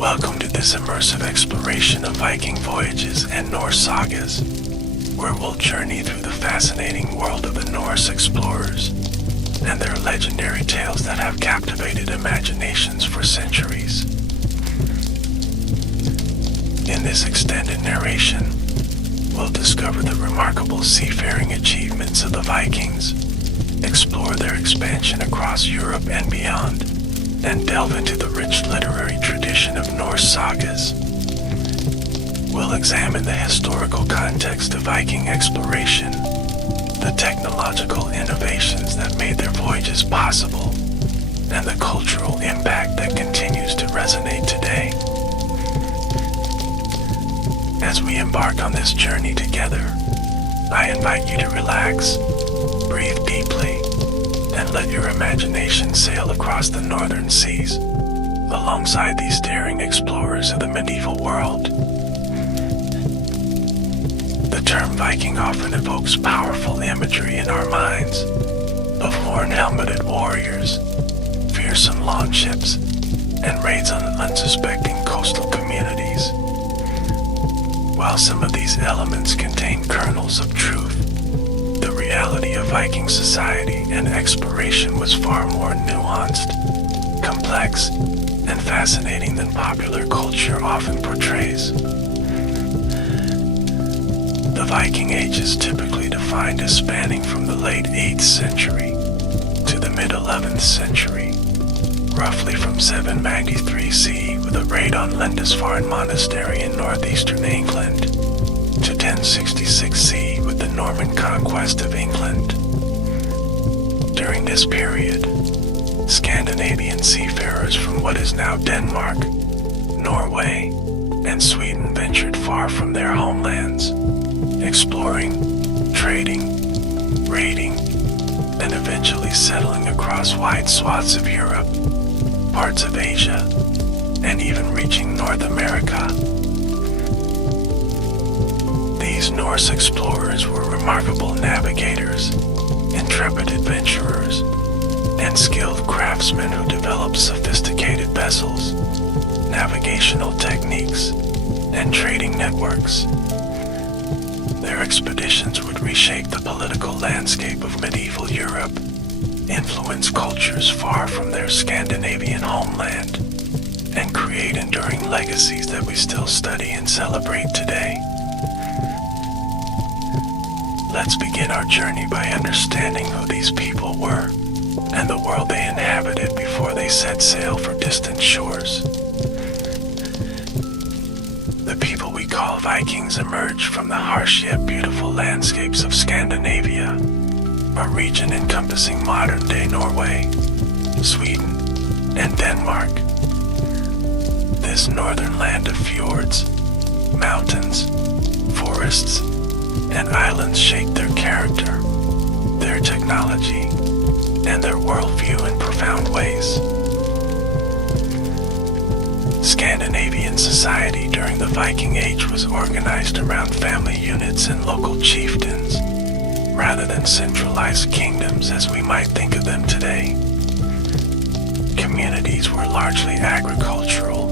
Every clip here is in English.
Welcome to this immersive exploration of Viking voyages and Norse sagas, where we'll journey through the fascinating world of the Norse explorers and their legendary tales that have captivated imaginations for centuries. In this extended narration, we'll discover the remarkable seafaring achievements of the Vikings, explore their expansion across Europe and beyond, and delve into the rich literary tradition of Norse sagas. We'll examine the historical context of Viking exploration, the technological innovations that made their voyages possible, and the cultural impact that continues to resonate today. As we embark on this journey together, I invite you to relax, breathe deeply, and let your imagination sail across the northern seas, alongside these daring explorers of the medieval world. The term Viking often evokes powerful imagery in our minds of horn-helmeted warriors, fearsome longships, and raids on unsuspecting coastal communities. While some of these elements contain kernels of truth, the reality of Viking society and exploration was far more nuanced, complex, and fascinating than popular culture often portrays. The Viking Age is typically defined as spanning from the late 8th century to the mid-11th century, roughly from 793 CE with a raid on Lindisfarne Monastery in northeastern England, to 1066 CE with the Norman conquest of England. During this period, Scandinavian seafarers from what is now Denmark, Norway, and Sweden ventured far from their homelands, exploring, trading, raiding, and eventually settling across wide swaths of Europe, parts of Asia, and even reaching North America. These Norse explorers were remarkable navigators, intrepid adventurers, and skilled craftsmen who developed sophisticated vessels, navigational techniques, and trading networks. Their expeditions would reshape the political landscape of medieval Europe, influence cultures far from their Scandinavian homeland, and create enduring legacies that we still study and celebrate today. Let's begin our journey by understanding who these people were and the world they inhabited before they set sail for distant shores. The people we call Vikings emerged from the harsh yet beautiful landscapes of Scandinavia, a region encompassing modern-day Norway, Sweden, and Denmark. This northern land of fjords, mountains, forests, and islands shaped their character, their technology, and their worldview in profound ways. Scandinavian society during the Viking Age was organized around family units and local chieftains, rather than centralized kingdoms as we might think of them today. Communities were largely agricultural,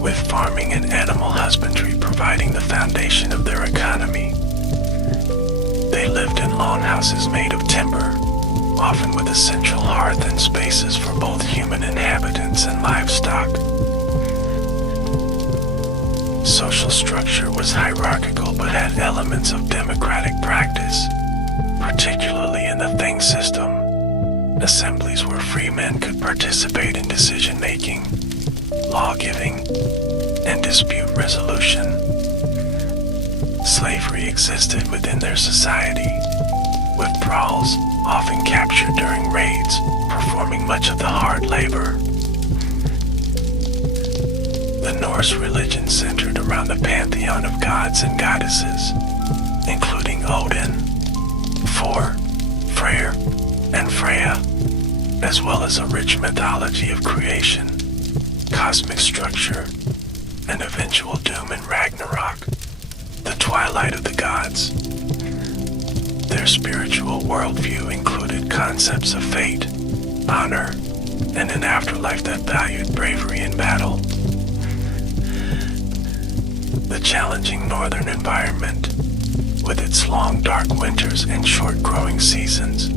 with farming and animal husbandry providing the foundation of their economy. They lived in longhouses made of timber, often with a central hearth and spaces for both human inhabitants and livestock. Social structure was hierarchical but had elements of democratic practice, particularly in the Thing system, assemblies where free men could participate in decision-making, law-giving, and dispute resolution. Slavery existed within their society, with thralls often captured during raids, performing much of the hard labor. The Norse religion centered around the pantheon of gods and goddesses, including Odin, Thor, Freyr, and Freya, as well as a rich mythology of creation, cosmic structure, and eventual doom in Ragnarok, the twilight of the gods. Their spiritual worldview included concepts of fate, honor, and an afterlife that valued bravery in battle. The challenging northern environment, with its long dark winters and short growing seasons,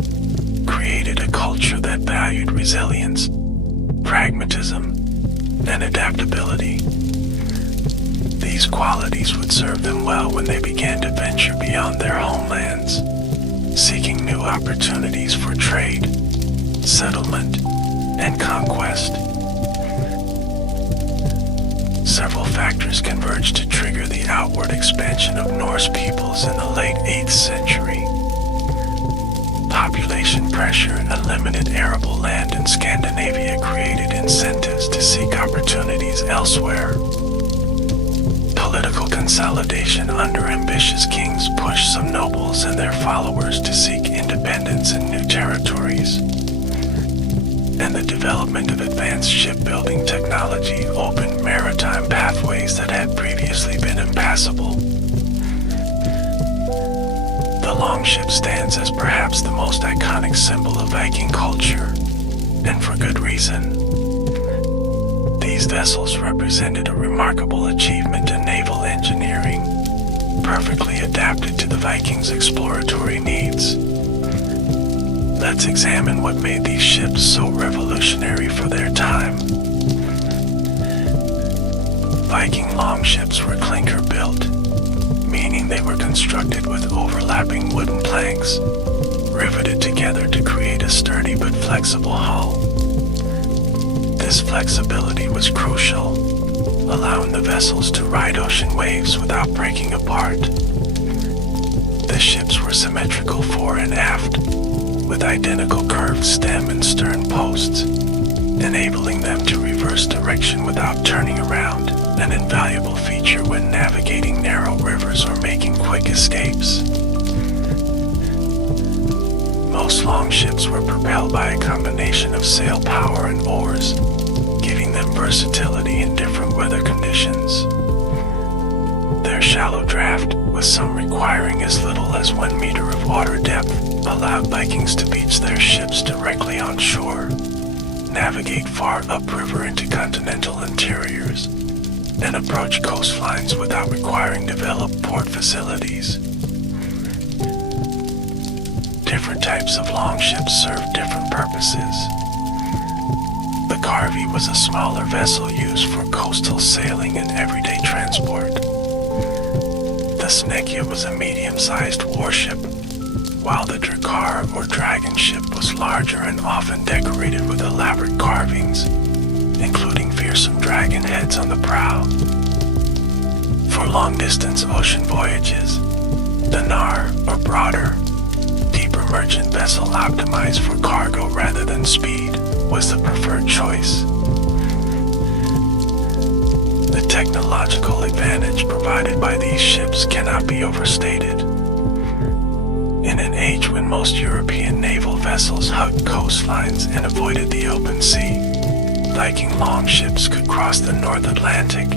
created a culture that valued resilience, pragmatism, and adaptability. These qualities would serve them well when they began to venture beyond their homelands, seeking new opportunities for trade, settlement, and conquest. Several factors converged to trigger the outward expansion of Norse peoples in the late 8th century. Population pressure and limited arable land in Scandinavia created incentives to seek opportunities elsewhere. Political consolidation under ambitious kings pushed some nobles and their followers to seek independence in new territories. And the development of advanced shipbuilding technology opened maritime pathways that had previously been impassable. The longship stands as perhaps the most iconic symbol of Viking culture, and for good reason. These vessels represented a remarkable achievement in naval engineering, perfectly adapted to the Vikings' exploratory needs. Let's examine what made these ships so revolutionary for their time. Viking longships were clinker-built, meaning they were constructed with overlapping wooden planks, riveted together to create a sturdy but flexible hull. This flexibility was crucial, allowing the vessels to ride ocean waves without breaking apart. The ships were symmetrical fore and aft, with identical curved stem and stern posts, enabling them to reverse direction without turning around, an invaluable feature when navigating narrow rivers or making quick escapes. Most longships were propelled by a combination of sail power and oars, giving them versatility in different weather conditions. Their shallow draft, with some requiring as little as 1 meter of water depth, allowed Vikings to beach their ships directly on shore, navigate far upriver into continental interiors, and approach coastlines without requiring developed port facilities. Different types of longships served different purposes. The Carvey was a smaller vessel used for coastal sailing and everyday transport. The Snekja was a medium-sized warship, while the Drakkar or dragon ship was larger and often decorated with elaborate carvings, including fearsome dragon heads on the prow. For long-distance ocean voyages, the Nar, or broader, deeper merchant vessel optimized for cargo rather than speed, was the preferred choice. The technological advantage provided by these ships cannot be overstated. In an age when most European naval vessels hugged coastlines and avoided the open sea, Viking longships could cross the North Atlantic,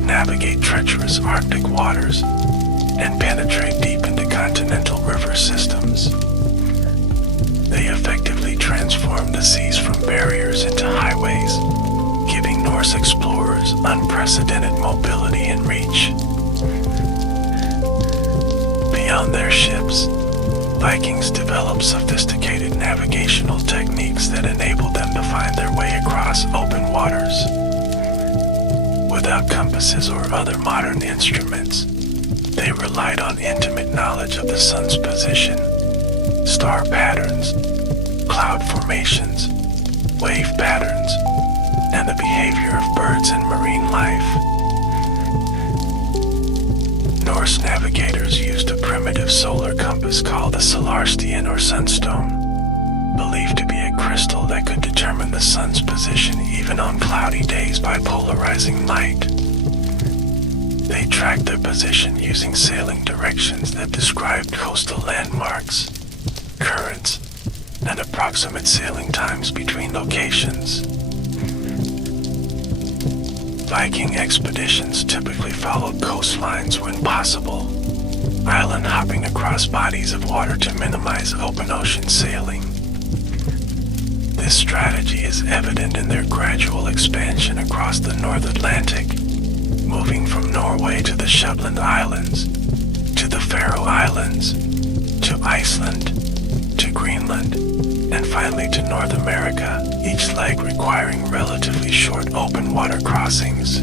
navigate treacherous Arctic waters, and penetrate deep into continental river systems. They effectively transformed the seas from barriers into highways, giving Norse explorers unprecedented mobility and reach. Beyond their ships, Vikings developed sophisticated navigational techniques that enabled them to find their way across open waters. Without compasses or other modern instruments, they relied on intimate knowledge of the sun's position, star patterns, cloud formations, wave patterns, and the behavior of birds and marine life. Norse navigators used a primitive solar compass called the Solarstian or sunstone, believed to be a crystal that could determine the sun's position even on cloudy days by polarizing light. They tracked their position using sailing directions that described coastal landmarks, currents, and approximate sailing times between locations. Viking expeditions typically followed coastlines when possible, island hopping across bodies of water to minimize open ocean sailing. This strategy is evident in their gradual expansion across the North Atlantic, moving from Norway to the Shetland Islands, to the Faroe Islands, to Iceland, to Greenland, and finally to North America, each leg requiring relatively short open water crossings.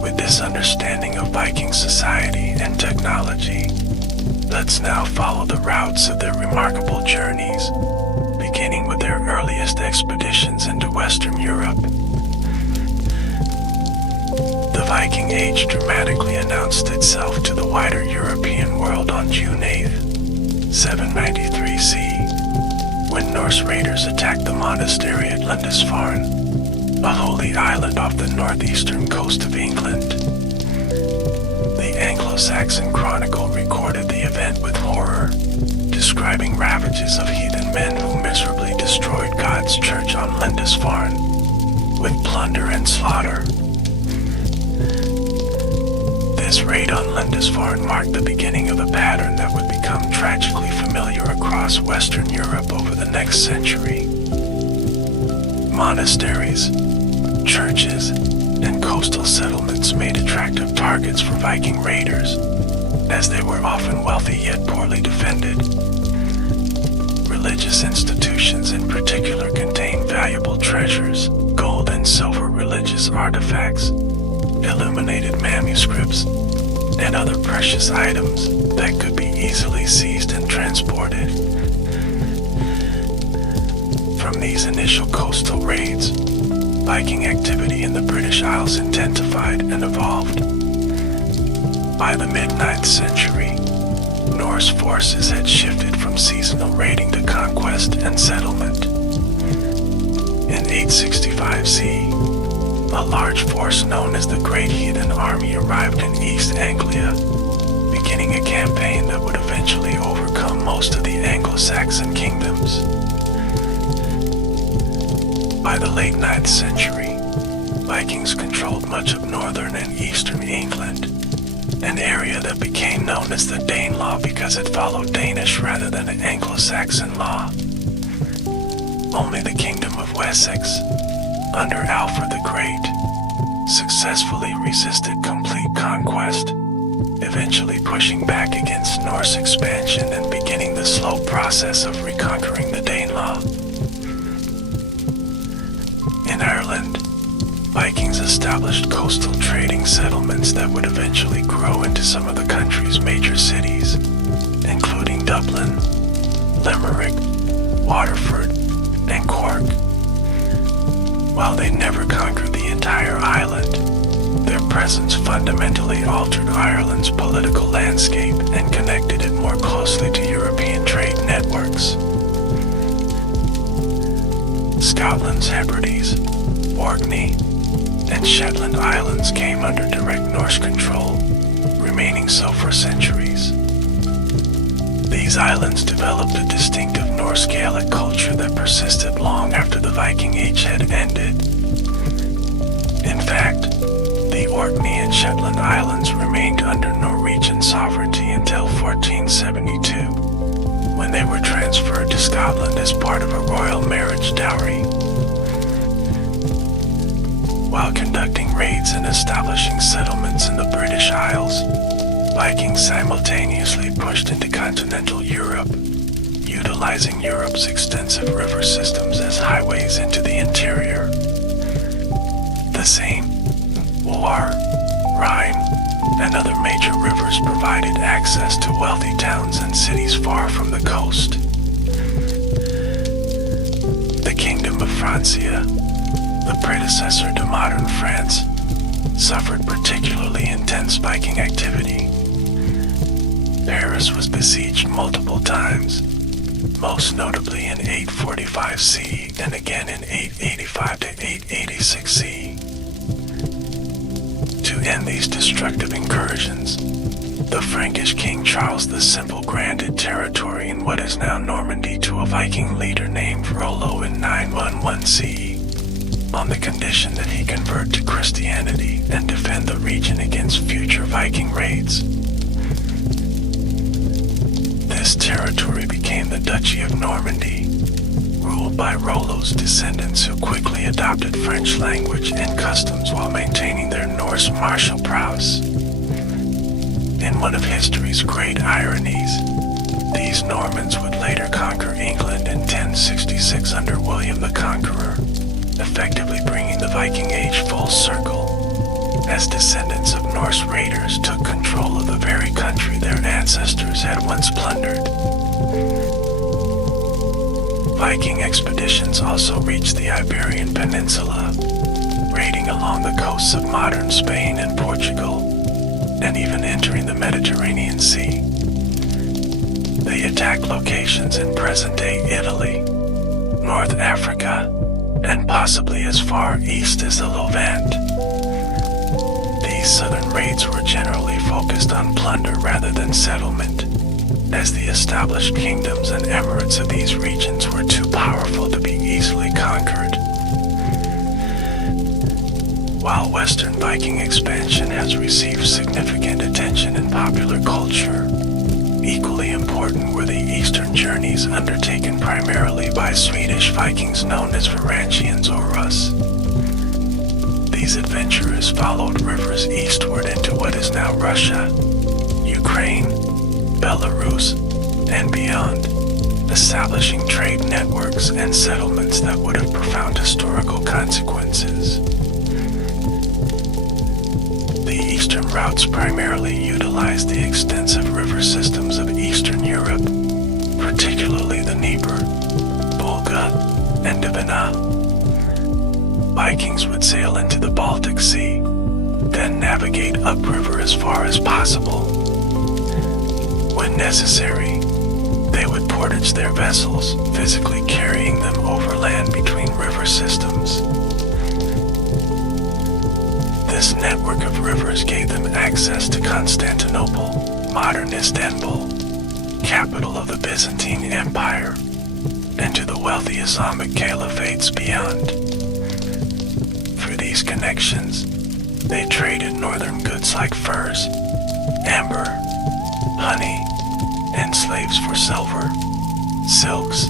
With this understanding of Viking society and technology, let's now follow the routes of their remarkable journeys, beginning with their earliest expeditions into Western Europe. The Viking Age dramatically announced itself to the wider European world on June 8th, 793 CE, when Norse raiders attacked the monastery at Lindisfarne, a holy island off the northeastern coast of England. The Anglo-Saxon Chronicle recorded the event with horror, describing ravages of heathen men who miserably destroyed God's church on Lindisfarne, with plunder and slaughter. This raid on Lindisfarne marked the beginning of a pattern that would become tragically familiar across Western Europe over the next century. Monasteries, churches, and coastal settlements made attractive targets for Viking raiders, as they were often wealthy yet poorly defended. Religious institutions in particular contained valuable treasures, gold and silver religious artifacts, illuminated manuscripts, and other precious items that could be easily seized and transported. From these initial coastal raids, Viking activity in the British Isles intensified and evolved. By the mid-9th century, Norse forces had shifted from seasonal raiding to conquest and settlement. In 865 CE, a large force known as the Great Heathen Army arrived in East Anglia, beginning a campaign that would eventually overcome most of the Anglo-Saxon kingdoms. By the late 9th century, Vikings controlled much of northern and eastern England, an area that became known as the Danelaw because it followed Danish rather than Anglo-Saxon law. Only the Kingdom of Wessex, under Alfred the Great, successfully resisted complete conquest, eventually pushing back against Norse expansion and beginning the slow process of reconquering the Danelaw. In Ireland, Vikings established coastal trading settlements that would eventually grow into some of the country's major cities, including Dublin, Limerick, Waterford, and Cork. While they never conquered the entire island, their presence fundamentally altered Ireland's political landscape and connected it more closely to European trade networks. Scotland's Hebrides, Orkney, and Shetland Islands came under direct Norse control, remaining so for centuries. These islands developed a distinctive Norse Gaelic culture that persisted long after the Viking Age had ended. In fact, the Orkney and Shetland Islands remained under Norwegian sovereignty until 1472, when they were transferred to Scotland as part of a royal marriage dowry. While conducting raids and establishing settlements in the British Isles, Vikings simultaneously pushed into continental Europe, utilizing Europe's extensive river systems as highways into the interior. The Seine, Loire, Rhine, and other major rivers provided access to wealthy towns and cities far from the coast. The Kingdom of Francia, the predecessor to modern France, suffered particularly intense Viking activity. Paris was besieged multiple times, most notably in 845 CE and again in 885 to 886 CE. To end these destructive incursions, the Frankish King Charles the Simple granted territory in what is now Normandy to a Viking leader named Rollo in 911 CE, on the condition that he convert to Christianity and defend the region against future Viking raids. This territory became the Duchy of Normandy, ruled by Rollo's descendants who quickly adopted adopted French language and customs while maintaining their Norse martial prowess. In one of history's great ironies, these Normans would later conquer England in 1066 under William the Conqueror, effectively bringing the Viking Age full circle, as descendants of Norse raiders took control of the very country their ancestors had once plundered. Viking expeditions also reached the Iberian Peninsula, raiding along the coasts of modern Spain and Portugal, and even entering the Mediterranean Sea. They attacked locations in present-day Italy, North Africa, and possibly as far east as the Levant. These southern raids were generally focused on plunder rather than settlement, as the established kingdoms and emirates of these regions were too powerful to be easily conquered. While Western Viking expansion has received significant attention in popular culture, equally important were the eastern journeys undertaken primarily by Swedish Vikings known as Varangians or Russ. These adventurers followed rivers eastward into what is now Russia, Ukraine, Belarus, and beyond, establishing trade networks and settlements that would have profound historical consequences. The eastern routes primarily utilized the extensive river systems of Eastern Europe, particularly the Dnieper, Volga, and Dvina. Vikings would sail into the Baltic Sea, then navigate upriver as far as possible. When necessary, they would portage their vessels, physically carrying them overland between river systems. This network of rivers gave them access to Constantinople, modern Istanbul, capital of the Byzantine Empire, and to the wealthy Islamic caliphates beyond. Through these connections, they traded northern goods like furs, amber, honey, and slaves for silver, silks,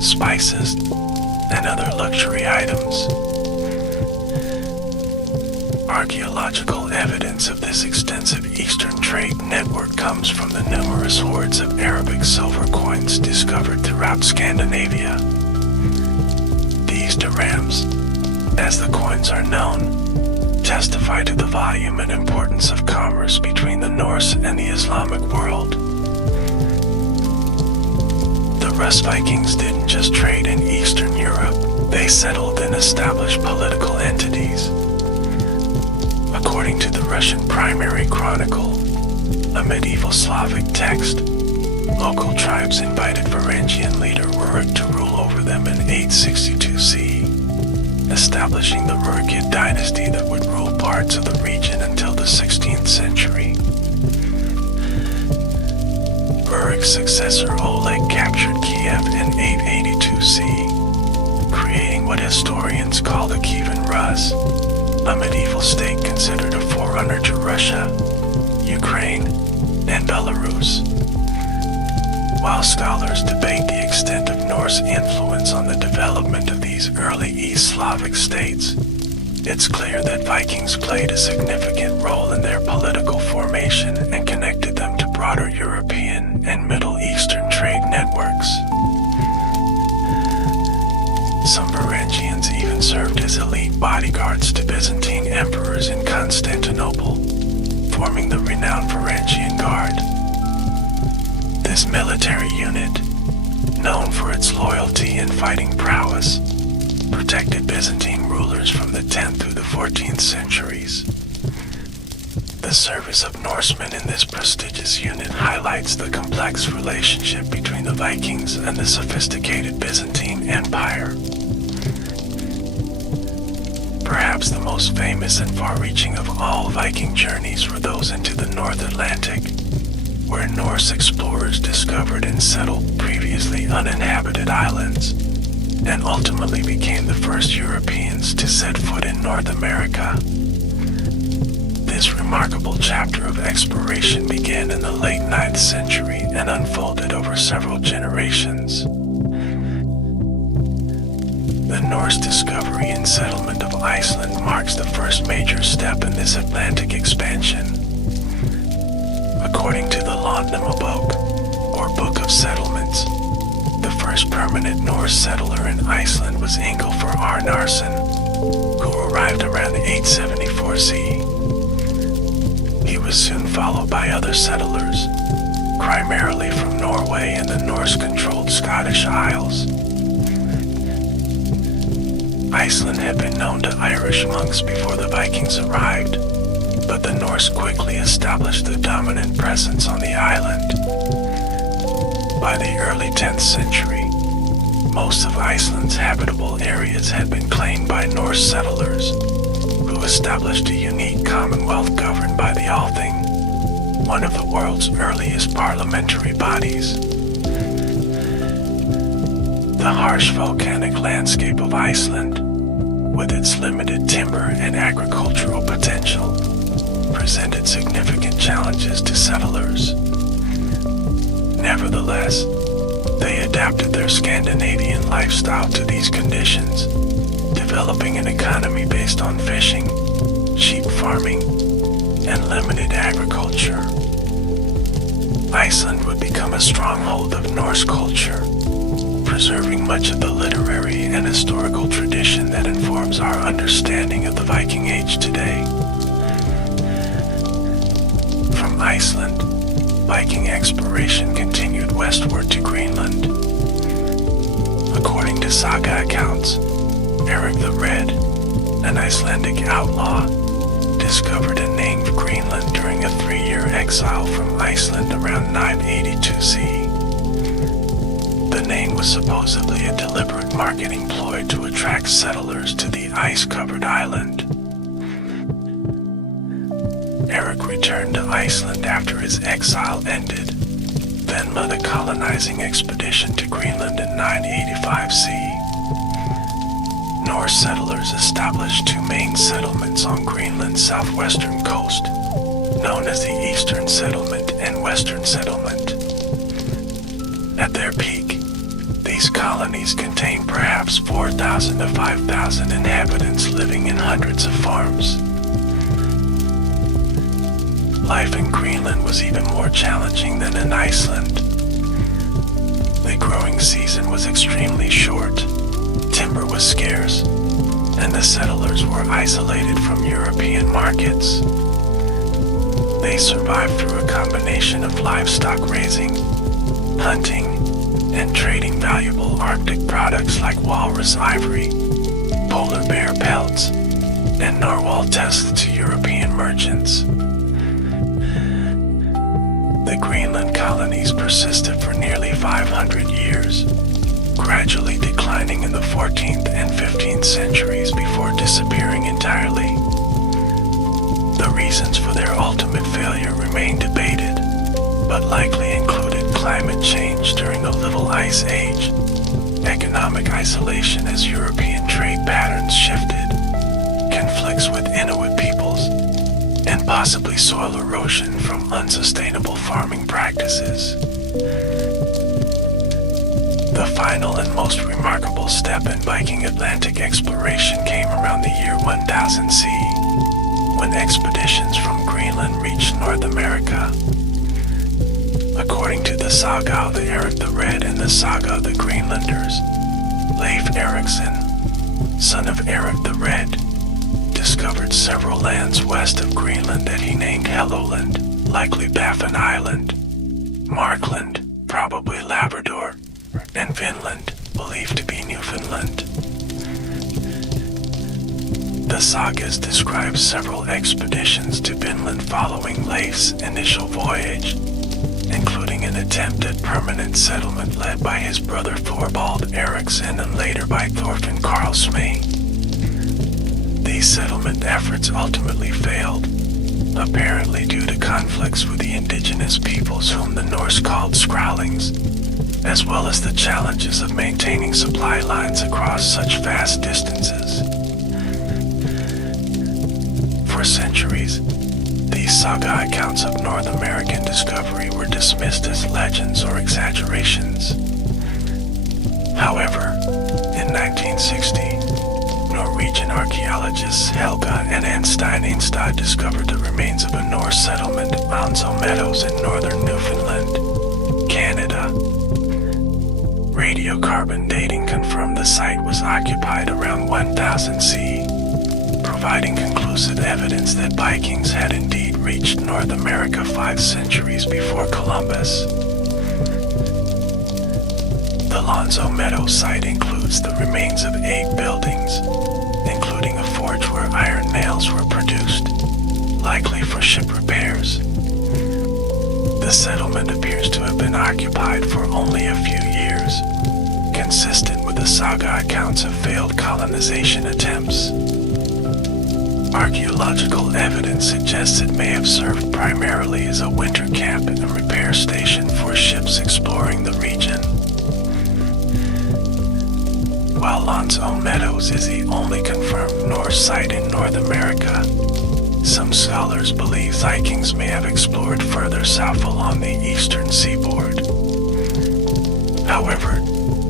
spices, and other luxury items. Archaeological evidence of this extensive eastern trade network comes from the numerous hoards of Arabic silver coins discovered throughout Scandinavia. These dirhams, as the coins are known, testify to the volume and importance of commerce between the Norse and the Islamic world. The Rus Vikings didn't just trade in Eastern Europe, they settled and established political entities. According to the Russian Primary Chronicle, a medieval Slavic text, local tribes invited Varangian leader Rurik to rule over them in 862 CE, establishing the Rurikid dynasty that would rule parts of the region until the 16th century. Rurik's successor Oleg captured Kiev in 882 CE, creating what historians call the Kievan Rus, a medieval state considered a forerunner to Russia, Ukraine, and Belarus. While scholars debate the extent of Norse influence on the development of these early East Slavic states, it's clear that Vikings played a significant role in their political formation and connected them to broader European and Middle Eastern trade networks. Some Varangians even served as elite bodyguards to Byzantine emperors in Constantinople, forming the renowned Varangian Guard. This military unit, known for its loyalty and fighting prowess, protected Byzantine rulers from the 10th through the 14th centuries. The service of Norsemen in this prestigious unit highlights the complex relationship between the Vikings and the sophisticated Byzantine Empire. Perhaps the most famous and far-reaching of all Viking journeys were those into the North Atlantic, where Norse explorers discovered and settled previously uninhabited islands, and ultimately became the first Europeans to set foot in North America. This remarkable chapter of exploration began in the late 9th century and unfolded over several generations. The Norse discovery and settlement of Iceland marks the first major step in this Atlantic expansion. According to the Landnámabók, or Book of Settlements, the first permanent Norse settler in Iceland was Ingolfur Arnarsson, who arrived around 874 CE. He was soon followed by other settlers, primarily from Norway and the Norse-controlled Scottish Isles. Iceland had been known to Irish monks before the Vikings arrived, but the Norse quickly established a dominant presence on the island. By the early 10th century, most of Iceland's habitable areas had been claimed by Norse settlers, who established a unique commonwealth governed by the Althing, one of the world's earliest parliamentary bodies. The harsh volcanic landscape of Iceland, with its limited timber and agricultural potential, presented significant challenges to settlers. Nevertheless, they adapted their Scandinavian lifestyle to these conditions, developing an economy based on fishing, sheep farming, and limited agriculture. Iceland would become a stronghold of Norse culture, preserving much of the literary and historical tradition that informs our understanding of the Viking Age today. From Iceland, Viking exploration continued westward to Greenland. According to saga accounts, Eric the Red, an Icelandic outlaw, discovered and named Greenland during a 3-year exile from Iceland around 982 CE. The name was supposedly a deliberate marketing ploy to attract settlers to the ice-covered island. Eric returned to Iceland after his exile ended, then led a colonizing expedition to Greenland in 985 CE. Norse settlers established 2 main settlements on Greenland's southwestern coast, known as the Eastern Settlement and Western Settlement. At their peak, these colonies contained perhaps 4,000 to 5,000 inhabitants living in hundreds of farms. Life in Greenland was even more challenging than in Iceland. The growing season was extremely short, timber was scarce, and the settlers were isolated from European markets. They survived through a combination of livestock raising, hunting, and trading valuable Arctic products like walrus ivory, polar bear pelts, and narwhal tusks to European merchants. The Greenland colonies persisted for nearly 500 years, gradually declining in the 14th and 15th centuries before disappearing entirely. The reasons for their ultimate failure remain debated, but likely included climate change during the Little Ice Age, economic isolation as European trade patterns shifted, conflicts with Inuit peoples, and possibly soil erosion from unsustainable farming practices. The final and most remarkable step in Viking Atlantic exploration came around the year 1000 CE, when expeditions from Greenland reached North America. According to the saga of Eric the Red and the saga of the Greenlanders, Leif Erikson, son of Eric the Red, discovered several lands west of Greenland that he named Helluland, likely Baffin Island, Markland, probably Labrador, and Vinland, believed to be Newfoundland. The sagas describe several expeditions to Vinland following Leif's initial voyage, including an attempt at permanent settlement led by his brother Thorvald Eriksson and later by Thorfinn Karlsmey. These settlement efforts ultimately failed, apparently due to conflicts with the indigenous peoples whom the Norse called Skrælings, as well as the challenges of maintaining supply lines across such vast distances. For centuries, these saga accounts of North American discovery were dismissed as legends or exaggerations. However, in 1960, Norwegian archaeologists Helga and Anstein Ingstad discovered the remains of a Norse settlement on Meadows in northern Newfoundland, Canada. Radiocarbon dating confirmed the site was occupied around 1000 CE, providing conclusive evidence that Vikings had indeed reached North America 5 centuries before Columbus. The Lonzo Meadows site includes the remains of 8 buildings, including a forge where iron nails were produced, likely for ship repairs. The settlement appears to have been occupied for only a few years, consistent with the saga accounts of failed colonization attempts. Archaeological evidence suggests it may have served primarily as a winter camp and repair station for ships exploring the region. While Lonzo Meadows is the only confirmed Norse site in North America, some scholars believe Vikings may have explored further south along the eastern seaboard. However,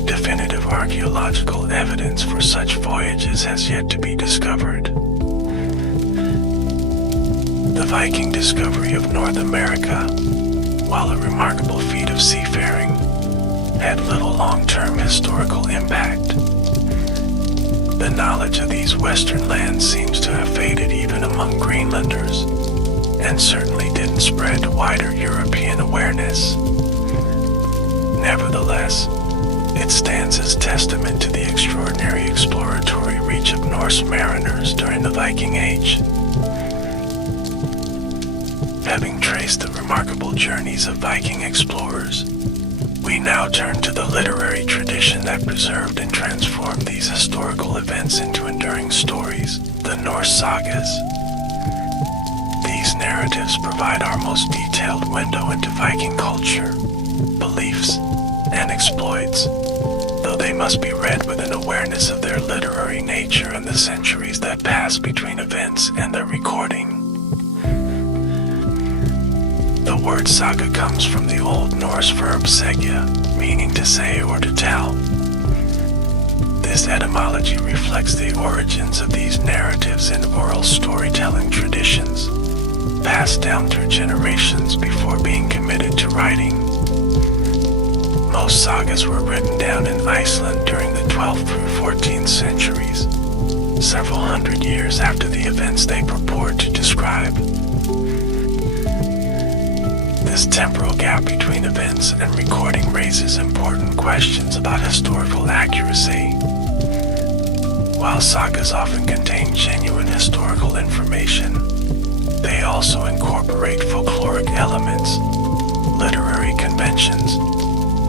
definitive archaeological evidence for such voyages has yet to be discovered. The Viking discovery of North America, while a remarkable feat of seafaring, had little long-term historical impact. The knowledge of these western lands seems to have faded even among Greenlanders, and certainly didn't spread to wider European awareness. Nevertheless, it stands as testament to the extraordinary exploratory reach of Norse mariners during the Viking Age. Having traced the remarkable journeys of Viking explorers, we now turn to the literary tradition that preserved and transformed these historical events into enduring stories, the Norse sagas. These narratives provide our most detailed window into Viking culture, beliefs, and exploits, though they must be read with an awareness of their literary nature and the centuries that pass between events and their recording. The word saga comes from the Old Norse verb segja, meaning to say or to tell. This etymology reflects the origins of these narratives in oral storytelling traditions, passed down through generations before being committed to writing. Most sagas were written down in Iceland during the 12th through 14th centuries, several hundred years after the events they purport to describe. This temporal gap between events and recording raises important questions about historical accuracy. While sagas often contain genuine historical information, they also incorporate folkloric elements, literary conventions,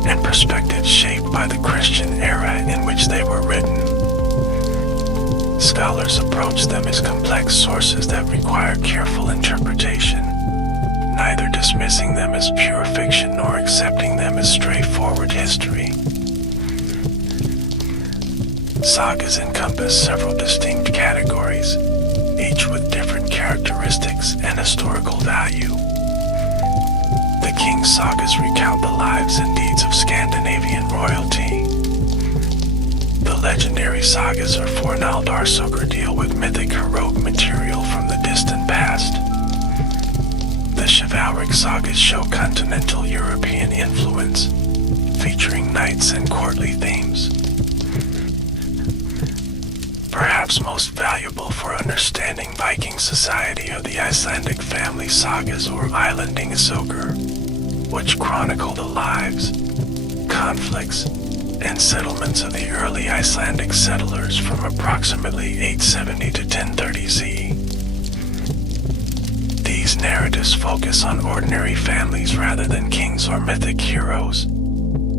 and perspectives shaped by the Christian era in which they were written. Scholars approach them as complex sources that require careful interpretation, neither dismissing them as pure fiction nor accepting them as straightforward history. Sagas encompass several distinct categories, each with different characteristics and historical value. The King's sagas recount the lives and deeds of Scandinavian royalty. The legendary sagas or Fornaldarsögur deal with mythic heroic material from the distant past. The chivalric sagas show continental European influence, featuring knights and courtly themes. Perhaps most valuable for understanding Viking society are the Icelandic family sagas or Islandingasögur, which chronicle the lives, conflicts, and settlements of the early Icelandic settlers from approximately 870 to 1030 CE. These narratives focus on ordinary families rather than kings or mythic heroes,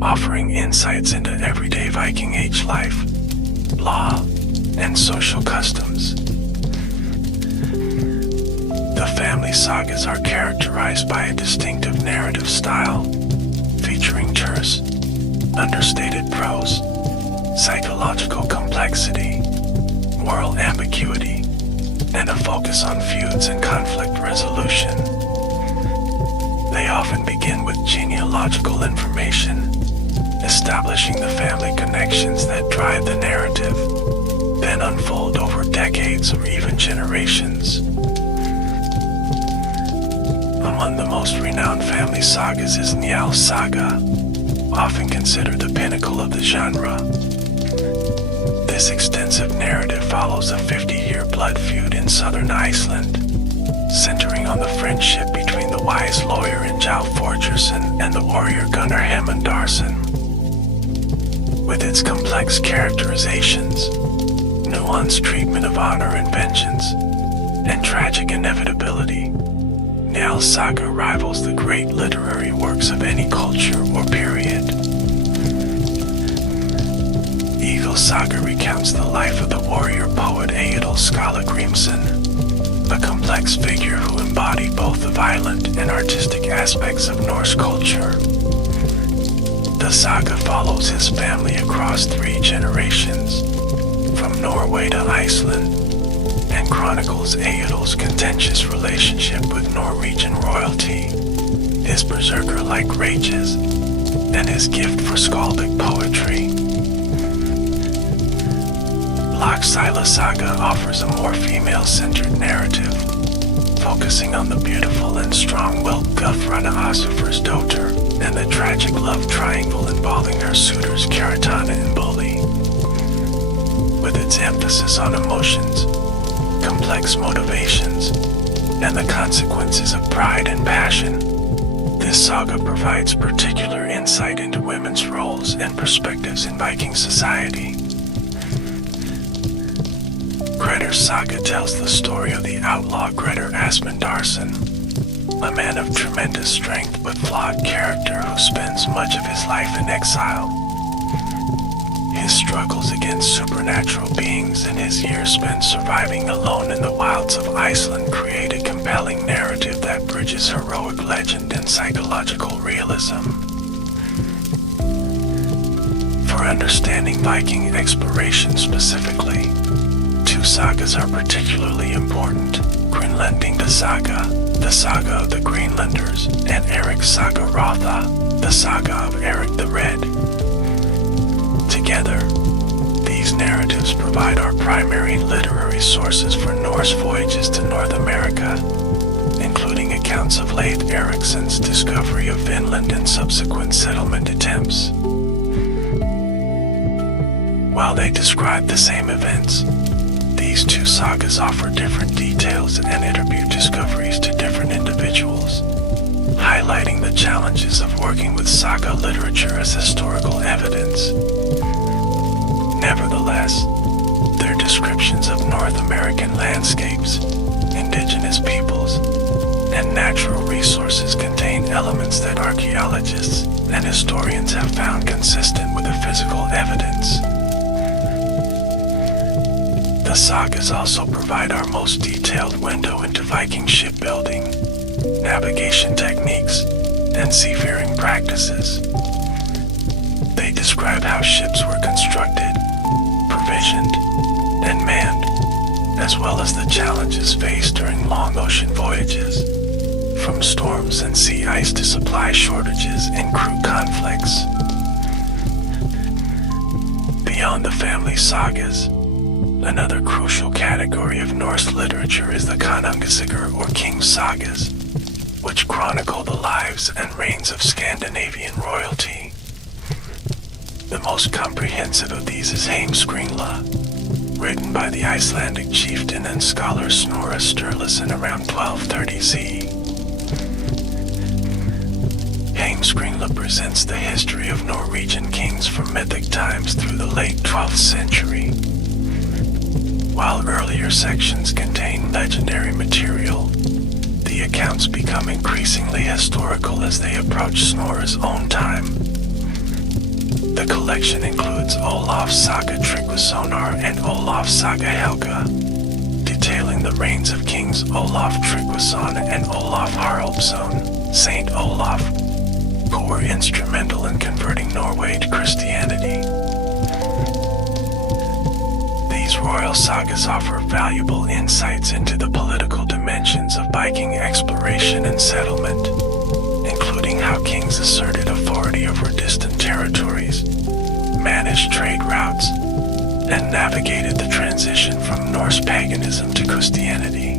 offering insights into everyday Viking Age life, law, and social customs. The family sagas are characterized by a distinctive narrative style, featuring terse, understated prose, psychological complexity, moral ambiguity, and a focus on feuds and conflict resolution. They often begin with genealogical information, establishing the family connections that drive the narrative, then unfold over decades or even generations. Among the most renowned family sagas is Njál Saga, often considered the pinnacle of the genre. This extensive narrative follows a 50-year blood feud in southern Iceland, centering on the friendship between the wise lawyer Njál Forgerson and the warrior gunner Hemundarson. With its complex characterizations, nuanced treatment of honor and vengeance, and tragic inevitability, Njál Saga rivals the great literary works of any culture or period. Eagle Saga recounts the life of the warrior poet Egil Skallagrímsson, a complex figure who embodied both the violent and artistic aspects of Norse culture. The saga follows his family across 3 generations, from Norway to Iceland, and chronicles Egil's contentious relationship with Norwegian royalty, his berserker-like rages, and his gift for skaldic poetry. Laxila Saga offers a more female-centered narrative, focusing on the beautiful and strong-willed Gufrana Asufr's daughter and the tragic love triangle involving her suitors Keratana and Bulli. With its emphasis on emotions, complex motivations, and the consequences of pride and passion, this saga provides particular insight into women's roles and perspectives in Viking society. Grettir's Saga tells the story of the outlaw Grettir Asmundarson, a man of tremendous strength but flawed character who spends much of his life in exile. His struggles against supernatural beings and his years spent surviving alone in the wilds of Iceland create a compelling narrative that bridges heroic legend and psychological realism. For understanding Viking exploration specifically, 2 sagas are particularly important: Greenlanding Saga, the saga of the Greenlanders, and Eric Saga Rotha, the saga of Eric the Red. Together, these narratives provide our primary literary sources for Norse voyages to North America, including accounts of Leif Erikson's discovery of Finland and subsequent settlement attempts. While they describe the same events, these 2 sagas offer different details and attribute discoveries to different individuals, highlighting the challenges of working with saga literature as historical evidence. Nevertheless, their descriptions of North American landscapes, indigenous peoples, and natural resources contain elements that archaeologists and historians have found consistent with the physical evidence. The sagas also provide our most detailed window into Viking shipbuilding, navigation techniques, and seafaring practices. They describe how ships were constructed, provisioned, and manned, as well as the challenges faced during long ocean voyages, from storms and sea ice to supply shortages and crew conflicts. Beyond the family sagas, another crucial category of Norse literature is the Konungasigur or King Sagas, which chronicle the lives and reigns of Scandinavian royalty. The most comprehensive of these is Heimskringla, written by the Icelandic chieftain and scholar Snorri Sturluson around 1230 CE. Heimskringla presents the history of Norwegian kings from mythic times through the late 12th century. While earlier sections contain legendary material, the accounts become increasingly historical as they approach Snorri's own time. The collection includes Olaf's Saga Tryggvasonar and Olaf's Saga Helga, detailing the reigns of kings Olaf Tryggvason and Olaf Haraldsson, Saint Olaf, who were instrumental in converting Norway to Christianity. These royal sagas offer valuable insights into the political dimensions of Viking exploration and settlement, including how kings asserted authority over distant territories, managed trade routes, and navigated the transition from Norse paganism to Christianity.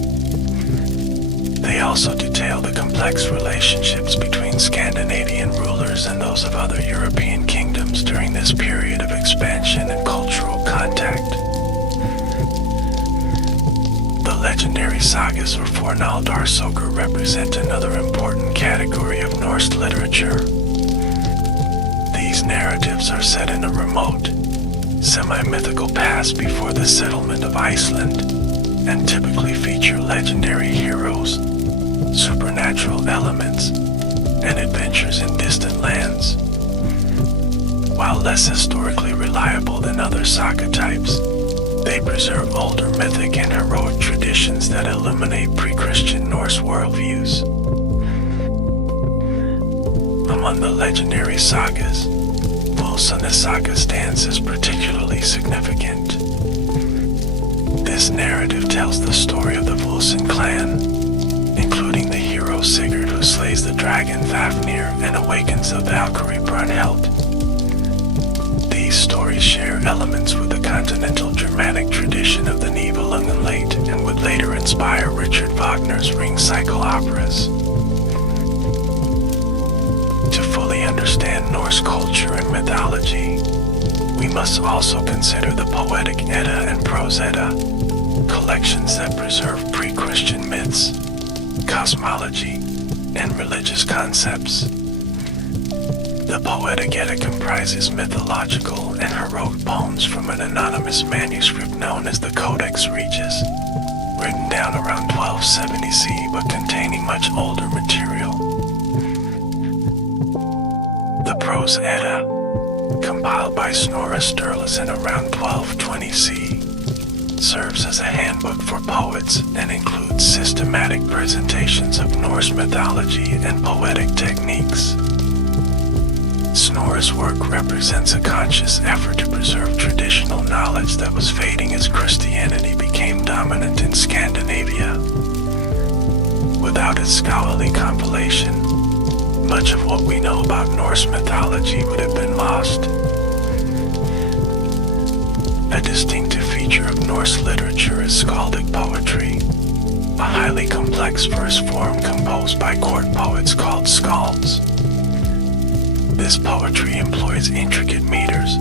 They also detail the complex relationships between Scandinavian rulers and those of other European kingdoms during this period of expansion and cultural contact. The legendary sagas or fornaldarsogur represent another important category of Norse literature. These narratives are set in a remote, semi-mythical past before the settlement of Iceland, and typically feature legendary heroes, supernatural elements, and adventures in distant lands. While less historically reliable than other saga types, they preserve older mythic and heroic traditions that illuminate pre-Christian Norse worldviews. Among the legendary sagas, Volsunga Saga stands as particularly significant. This narrative tells the story of the Volsung clan, including the hero Sigurd who slays the dragon Fafnir and awakens the Valkyrie Brunhild. These stories share elements with the continental Germanic tradition of the Nibelungenlied and would later inspire Richard Wagner's Ring Cycle operas. To fully understand Norse culture and mythology, we must also consider the Poetic Edda and Prose Edda, collections that preserve pre-Christian myths, cosmology, and religious concepts. The Poetic Edda comprises mythological and heroic poems from an anonymous manuscript known as the Codex Regius, written down around 1270 CE but containing much older material. The Prose Edda, compiled by Snorri Sturluson around 1220 CE, serves as a handbook for poets and includes systematic presentations of Norse mythology and poetic techniques. Snorri's work represents a conscious effort to preserve traditional knowledge that was fading as Christianity became dominant in Scandinavia. Without its scholarly compilation, much of what we know about Norse mythology would have been lost. A distinctive feature of Norse literature is skaldic poetry, a highly complex verse form composed by court poets called skalds. This poetry employs intricate meters,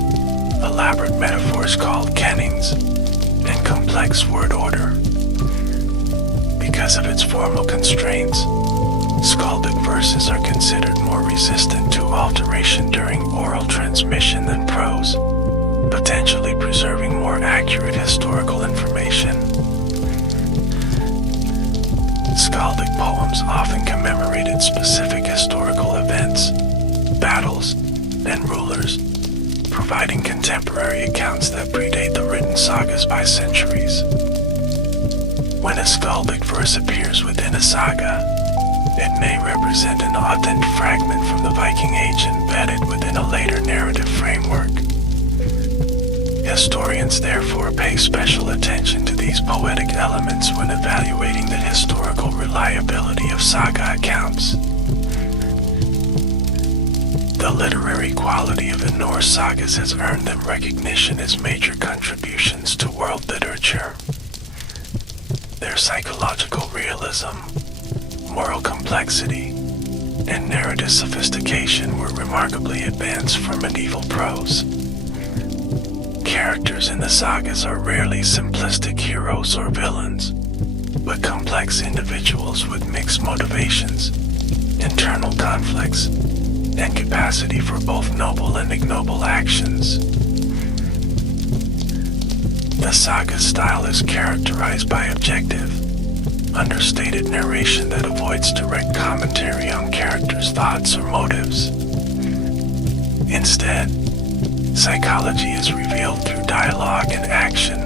elaborate metaphors called kennings, and complex word order. Because of its formal constraints, skaldic verses are considered more resistant to alteration during oral transmission than prose, potentially preserving more accurate historical information. Skaldic poems often commemorated specific historical events, battles, and rulers, providing contemporary accounts that predate the written sagas by centuries. When a skaldic verse appears within a saga, it may represent an authentic fragment from the Viking Age embedded within a later narrative framework. Historians therefore pay special attention to these poetic elements when evaluating the historical reliability of saga accounts. The literary quality of the Norse sagas has earned them recognition as major contributions to world literature. Their psychological realism, moral complexity, and narrative sophistication were remarkably advanced for medieval prose. Characters in the sagas are rarely simplistic heroes or villains, but complex individuals with mixed motivations, internal conflicts, and capacity for both noble and ignoble actions. The saga style is characterized by objective, understated narration that avoids direct commentary on characters' thoughts or motives. Instead, psychology is revealed through dialogue and action,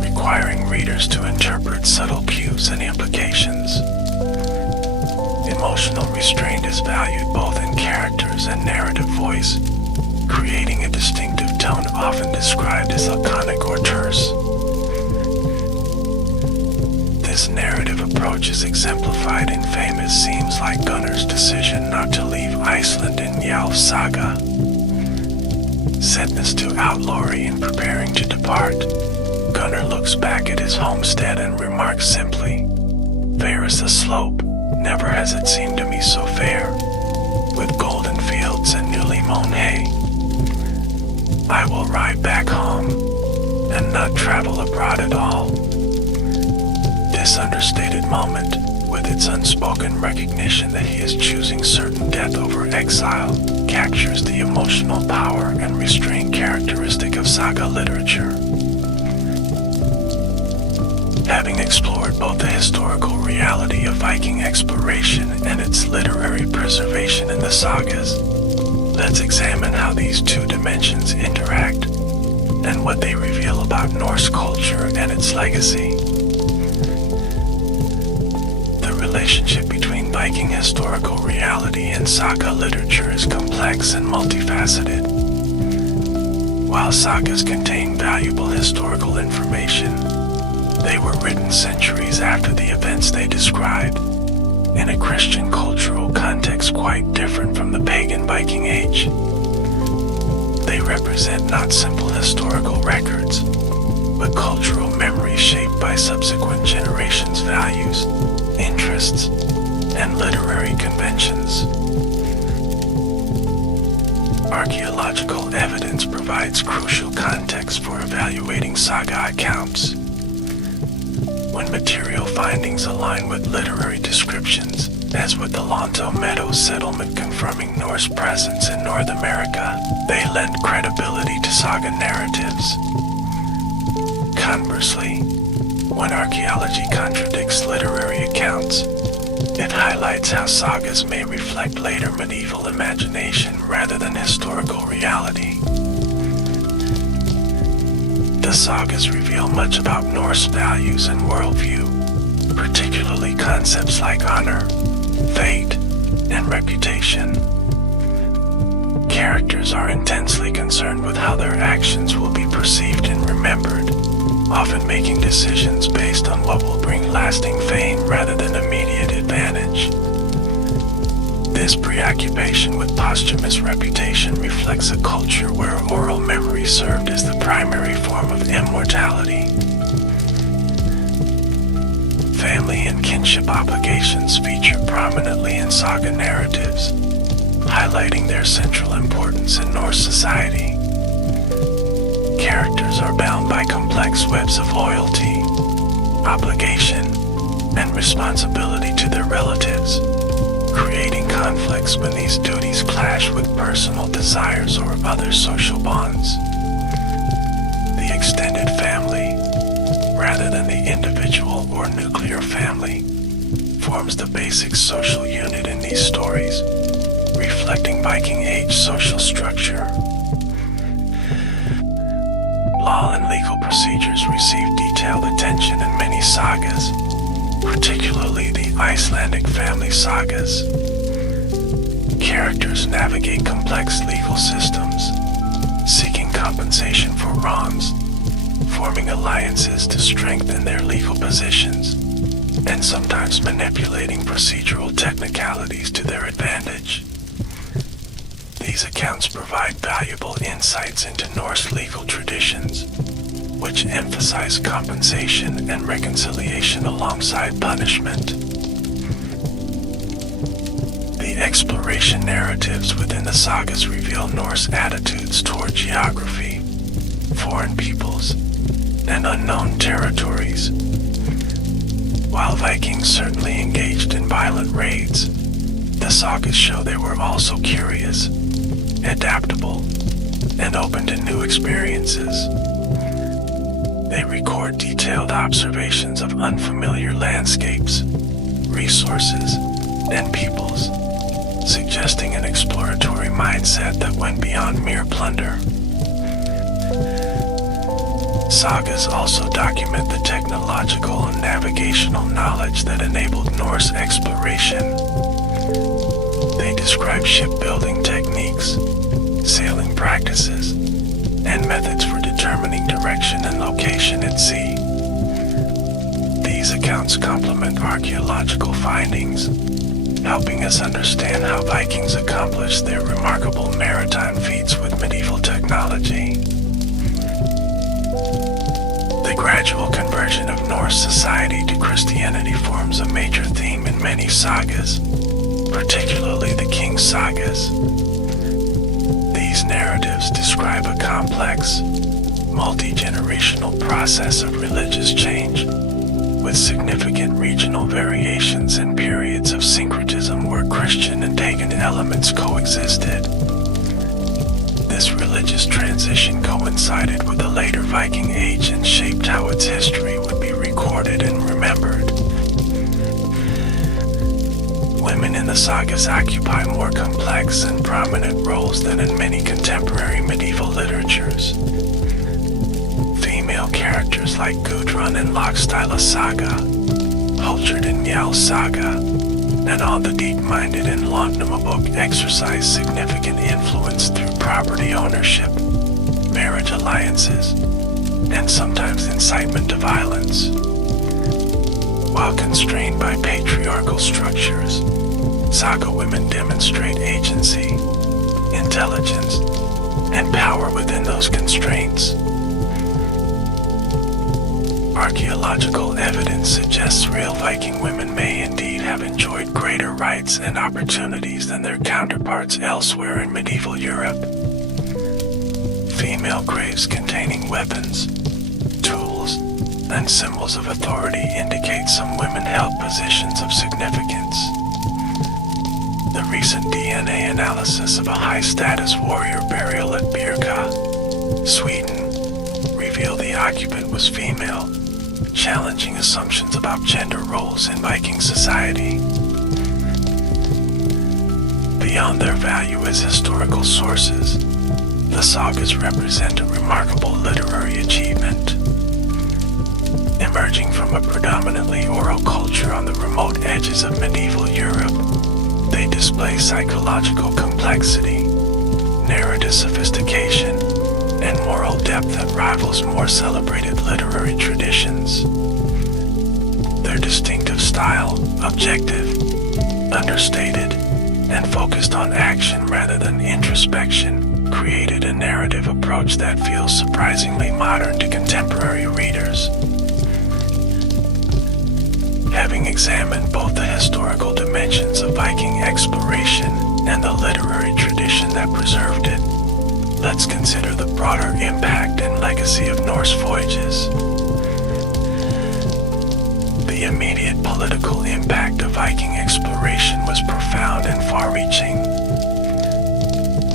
requiring readers to interpret subtle cues and implications. Emotional restraint is valued both in characters and narrative voice, creating a distinctive tone often described as laconic or terse. This narrative approach approach is exemplified in famous scenes like Gunnar's decision not to leave Iceland in Njál's saga, sentenced to outlawry and preparing to depart. Gunnar looks back at his homestead and remarks simply, "Fair is the slope, never has it seemed to me so fair, with golden fields and newly mown hay. I will ride back home, and not travel abroad at all." This understated moment, with its unspoken recognition that he is choosing certain death over exile, captures the emotional power and restraint characteristic of saga literature. Having explored both the historical reality of Viking exploration and its literary preservation in the sagas, let's examine how these two dimensions interact and what they reveal about Norse culture and its legacy. The relationship between Viking historical reality and saga literature is complex and multifaceted. While sagas contain valuable historical information, they were written centuries after the events they describe, in a Christian cultural context quite different from the pagan Viking Age. They represent not simple historical records, but cultural memories shaped by subsequent generations' values, interests, and literary conventions. Archaeological evidence provides crucial context for evaluating saga accounts. When material findings align with literary descriptions, as with the Lonto Meadows settlement confirming Norse presence in North America, they lend credibility to saga narratives. Conversely, when archaeology contradicts literary accounts, it highlights how sagas may reflect later medieval imagination rather than historical reality. The sagas reveal much about Norse values and worldview, particularly concepts like honor, fate, and reputation. Characters are intensely concerned with how their actions will be perceived and remembered, often making decisions based on what will bring lasting fame rather than immediate advantage. This preoccupation with posthumous reputation reflects a culture where oral memory served as the primary form of immortality. Family and kinship obligations feature prominently in saga narratives, highlighting their central importance in Norse society. Characters are bound by complex webs of loyalty, obligation, and responsibility to their relatives, creating conflicts when these duties clash with personal desires or other social bonds. The extended family, rather than the individual or nuclear family, forms the basic social unit in these stories, reflecting Viking Age social structure. Law and legal procedures receive detailed attention in many sagas, particularly the Icelandic family sagas. Characters navigate complex legal systems, seeking compensation for wrongs, forming alliances to strengthen their legal positions, and sometimes manipulating procedural technicalities to their advantage. These accounts provide valuable insights into Norse legal traditions, which emphasize compensation and reconciliation alongside punishment. The exploration narratives within the sagas reveal Norse attitudes toward geography, foreign peoples, and unknown territories. While Vikings certainly engaged in violent raids, the sagas show they were also curious, adaptable, and open to new experiences. They record detailed observations of unfamiliar landscapes, resources, and peoples, suggesting an exploratory mindset that went beyond mere plunder. Sagas also document the technological and navigational knowledge that enabled Norse exploration. They describe shipbuilding techniques, sailing practices, and methods for determining direction and location at sea. These accounts complement archaeological findings, helping us understand how Vikings accomplished their remarkable maritime feats with medieval technology. The gradual conversion of Norse society to Christianity forms a major theme in many sagas, particularly the King sagas. These narratives describe a complex, multi-generational process of religious change, with significant regional variations and periods of syncretism where Christian and pagan elements coexisted. This religious transition coincided with the later Viking Age and shaped how its history would be recorded and remembered. Women in the sagas occupy more complex and prominent roles than in many contemporary medieval literatures. Female characters like Gudrun in Laxdæla Saga, Hulchard in Njál Saga, and all the deep-minded in Landnámabók exercise significant influence through property ownership, marriage alliances, and sometimes incitement to violence. While constrained by patriarchal structures, saga women demonstrate agency, intelligence, and power within those constraints. Archaeological evidence suggests real Viking women may indeed have enjoyed greater rights and opportunities than their counterparts elsewhere in medieval Europe. Female graves containing weapons, tools, and symbols of authority indicate some women held positions of significance. The recent DNA analysis of a high-status warrior burial at Birka, Sweden, revealed the occupant was female, challenging assumptions about gender roles in Viking society. Beyond their value as historical sources, the sagas represent a remarkable literary achievement. Emerging from a predominantly oral culture on the remote edges of medieval Europe, they display psychological complexity, narrative sophistication, and moral depth that rivals more celebrated literary traditions. Their distinctive style, objective, understated, and focused on action rather than introspection, created a narrative approach that feels surprisingly modern to contemporary readers. Having examined both the historical dimensions of Viking exploration and the literary tradition that preserved it, let's consider the broader impact and legacy of Norse voyages. The immediate political impact of Viking exploration was profound and far-reaching.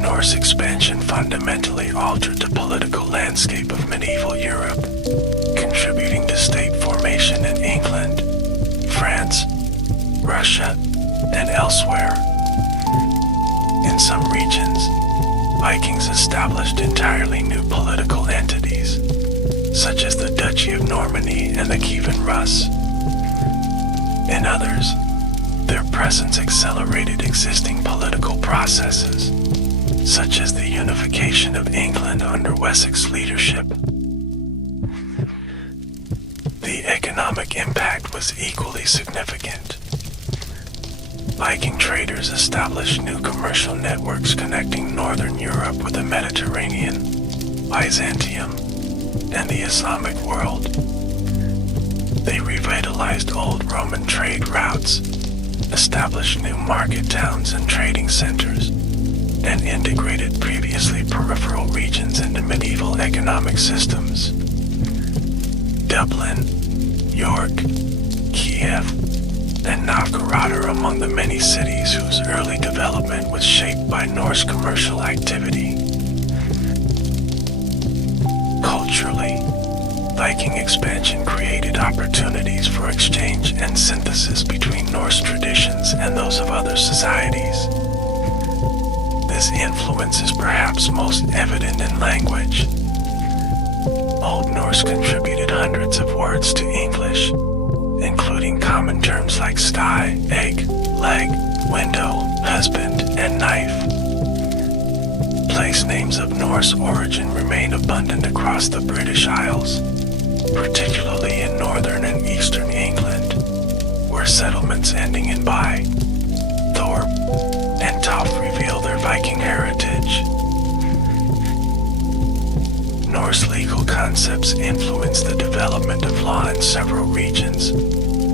Norse expansion fundamentally altered the political landscape of medieval Europe, contributing to state formation in England, France, Russia, and elsewhere. In some regions, Vikings established entirely new political entities, such as the Duchy of Normandy and the Kievan Rus. In others, their presence accelerated existing political processes, such as the unification of England under Wessex leadership. The economic impact was equally significant. Viking traders established new commercial networks connecting northern Europe with the Mediterranean, Byzantium, and the Islamic world. They revitalized old Roman trade routes, established new market towns and trading centers, and integrated previously peripheral regions into medieval economic systems. Dublin, York, Kiev, and Novgorod are among the many cities whose early development was shaped by Norse commercial activity. Culturally, Viking expansion created opportunities for exchange and synthesis between Norse traditions and those of other societies. This influence is perhaps most evident in language. Old Norse contributed hundreds of words to English, including common terms like sty, egg, leg, window, husband, and knife. Place names of Norse origin remain abundant across the British Isles, particularly in northern and eastern England. concepts influenced the development of law in several regions,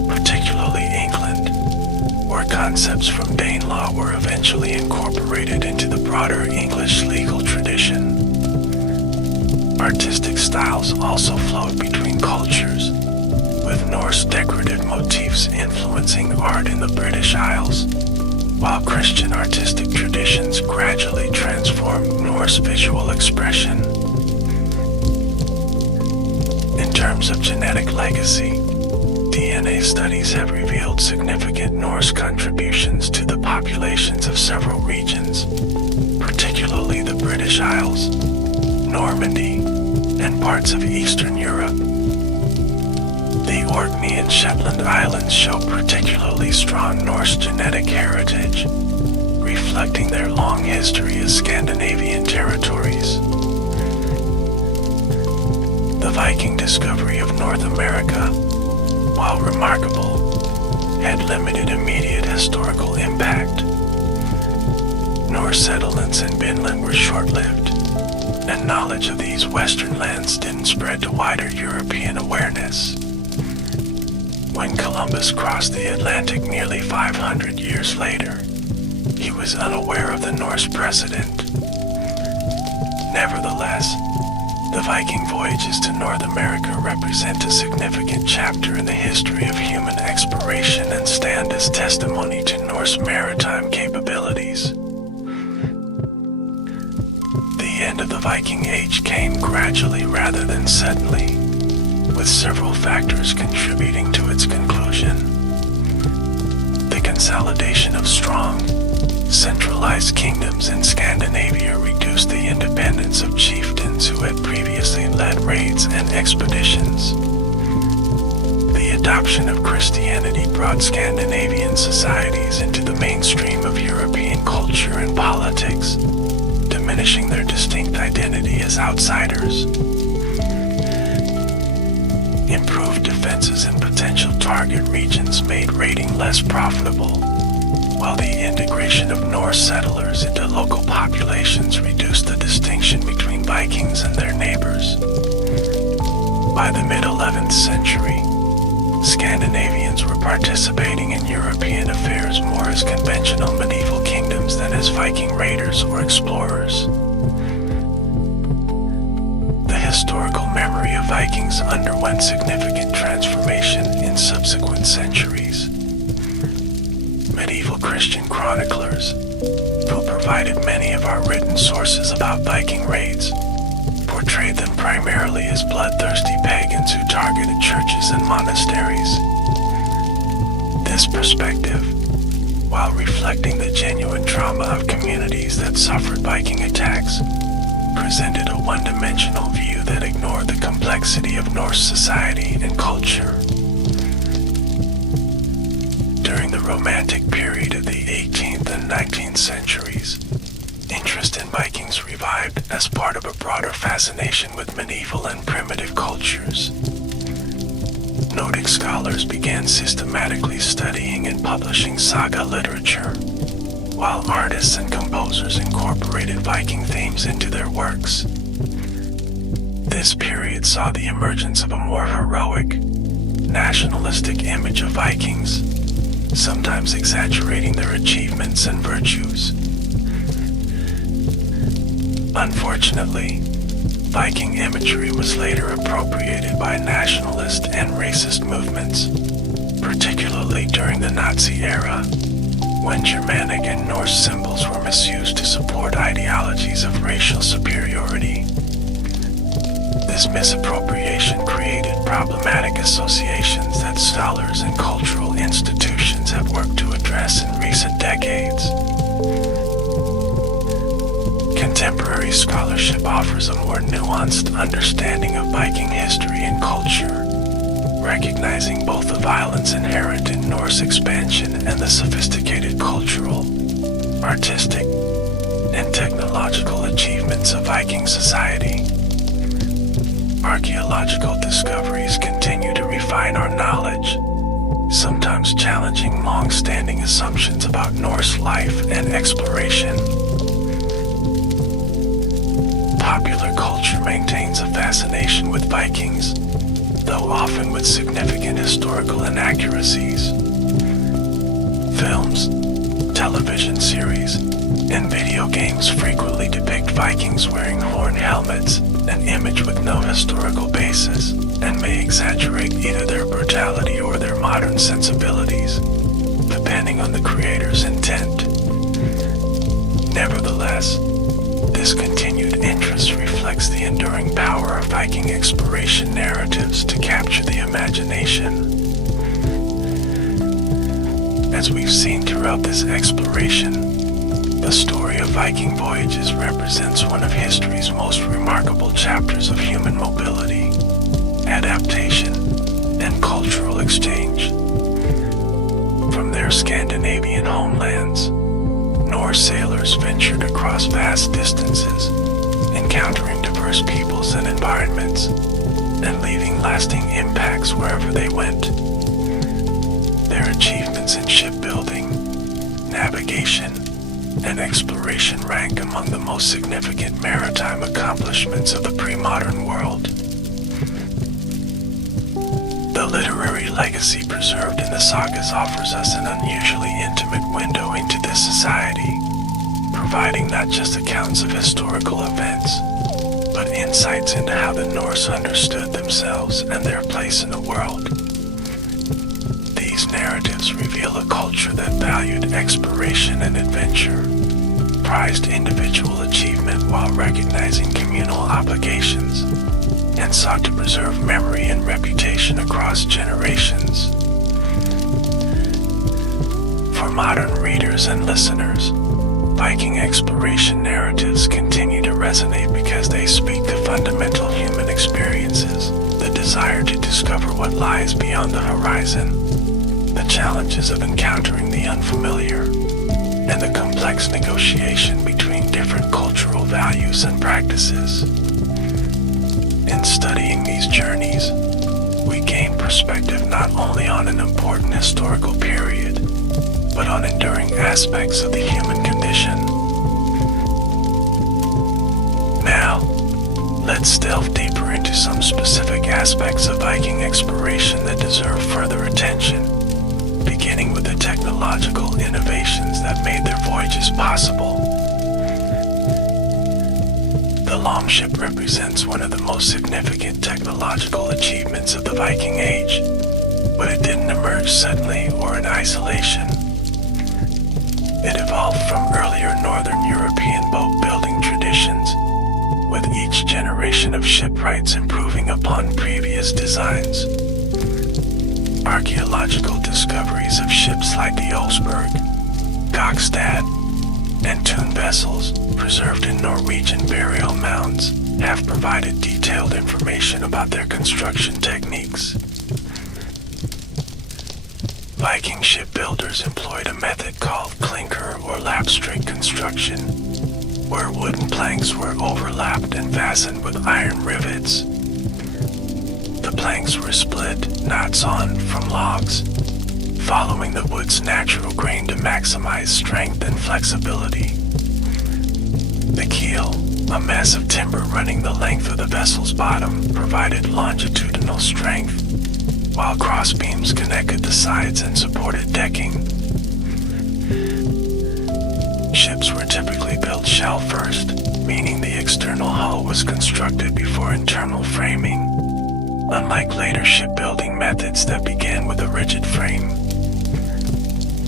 particularly England, where concepts from Danelaw were eventually incorporated into the broader English legal tradition. Artistic styles also flowed between cultures, with Norse decorative motifs influencing art in the British Isles, while Christian artistic traditions gradually transformed Norse visual expression. In terms of genetic legacy, DNA studies have revealed significant Norse contributions to the populations of several regions, particularly the British Isles, Normandy, and parts of Eastern Europe. The Orkney and Shetland Islands show particularly strong Norse genetic heritage, reflecting their long history as Scandinavian territories. The Viking discovery of North America, while remarkable, had limited immediate historical impact. Norse settlements in Vinland were short-lived, and knowledge of these western lands didn't spread to wider European awareness. When Columbus crossed the Atlantic nearly 500 years later, he was unaware of the Norse precedent. Nevertheless, the Viking voyages to North America represent a significant chapter in the history of human exploration and stand as testimony to Norse maritime capabilities. The end of the Viking Age came gradually rather than suddenly, with several factors contributing to its conclusion. The consolidation of strong, centralized kingdoms in Scandinavia reduced the independence of chieftains who had previously led raids and expeditions. The adoption of Christianity brought Scandinavian societies into the mainstream of European culture and politics, diminishing their distinct identity as outsiders. Improved defenses in potential target regions made raiding less profitable, while the integration of Norse settlers into local populations reduced the distinction between Vikings and their neighbors. By the mid-11th century, Scandinavians were participating in European affairs more as conventional medieval kingdoms than as Viking raiders or explorers. The historical memory of Vikings underwent significant transformation in subsequent centuries. Medieval Christian chroniclers, who provided many of our written sources about Viking raids, portrayed them primarily as bloodthirsty pagans who targeted churches and monasteries. This perspective, while reflecting the genuine trauma of communities that suffered Viking attacks, presented a one-dimensional view that ignored the complexity of Norse society and culture. During the Romantic period of the 18th and 19th centuries, interest in Vikings revived as part of a broader fascination with medieval and primitive cultures. Nordic scholars began systematically studying and publishing saga literature, while artists and composers incorporated Viking themes into their works. This period saw the emergence of a more heroic, nationalistic image of Vikings, sometimes exaggerating their achievements and virtues. Unfortunately, Viking imagery was later appropriated by nationalist and racist movements, particularly during the Nazi era, when Germanic and Norse symbols were misused to support ideologies of racial superiority. This misappropriation created problematic associations that scholars and cultural institutions have worked to address in recent decades. Contemporary scholarship offers a more nuanced understanding of Viking history and culture, recognizing both the violence inherent in Norse expansion and the sophisticated cultural, artistic, and technological achievements of Viking society. Archaeological discoveries continue to refine our knowledge, sometimes challenging long-standing assumptions about Norse life and exploration. popular culture maintains a fascination with Vikings, though often with significant historical inaccuracies. Films, television series, and video games frequently depict Vikings wearing horn helmets, an image with no historical basis, and may exaggerate either their brutality or their modern sensibilities, depending on the creator's intent. Nevertheless, this continued interest reflects the enduring power of Viking exploration narratives to capture the imagination. As we've seen throughout this exploration, the story of Viking voyages represents one of history's most remarkable chapters of human mobility, adaptation, and cultural exchange. From their Scandinavian homelands, Norse sailors ventured across vast distances, encountering diverse peoples and environments, and leaving lasting impacts wherever they went. Their achievements in shipbuilding, navigation, and exploration rank among the most significant maritime accomplishments of the pre-modern world. The literary legacy preserved in the sagas offers us an unusually intimate window into this society, providing not just accounts of historical events, but insights into how the Norse understood themselves and their place in the world. These narratives reveal a culture that valued exploration and adventure, prized individual achievement while recognizing communal obligations, and sought to preserve memory and reputation across generations. For modern readers and listeners, Viking exploration narratives continue to resonate because they speak to fundamental human experiences, the desire to discover what lies beyond the horizon, the challenges of encountering the unfamiliar, and the complex negotiation between different cultural values and practices. In studying these journeys, we gain perspective not only on an important historical period, but on enduring aspects of the human condition. Now, let's delve deeper into some specific aspects of Viking exploration that deserve further attention, beginning with the technological innovations that made their voyages possible. The longship represents one of the most significant technological achievements of the Viking Age, but it didn't emerge suddenly or in isolation. It evolved from earlier Northern European boat-building traditions, with each generation of shipwrights improving upon previous designs. Archaeological discoveries of ships like the Olsberg, Gokstad, and Thun vessels preserved in Norwegian burial mounds have provided detailed information about their construction techniques. Viking shipbuilders employed a method called clinker or lapstring construction, where wooden planks were overlapped and fastened with iron rivets. The planks were split, knots on, from logs, following the wood's natural grain to maximize strength and flexibility. The keel, a mass of timber running the length of the vessel's bottom, provided longitudinal strength, while crossbeams connected the sides and supported decking. Ships were typically built shell first, meaning the external hull was constructed before internal framing, unlike later shipbuilding methods that began with a rigid frame.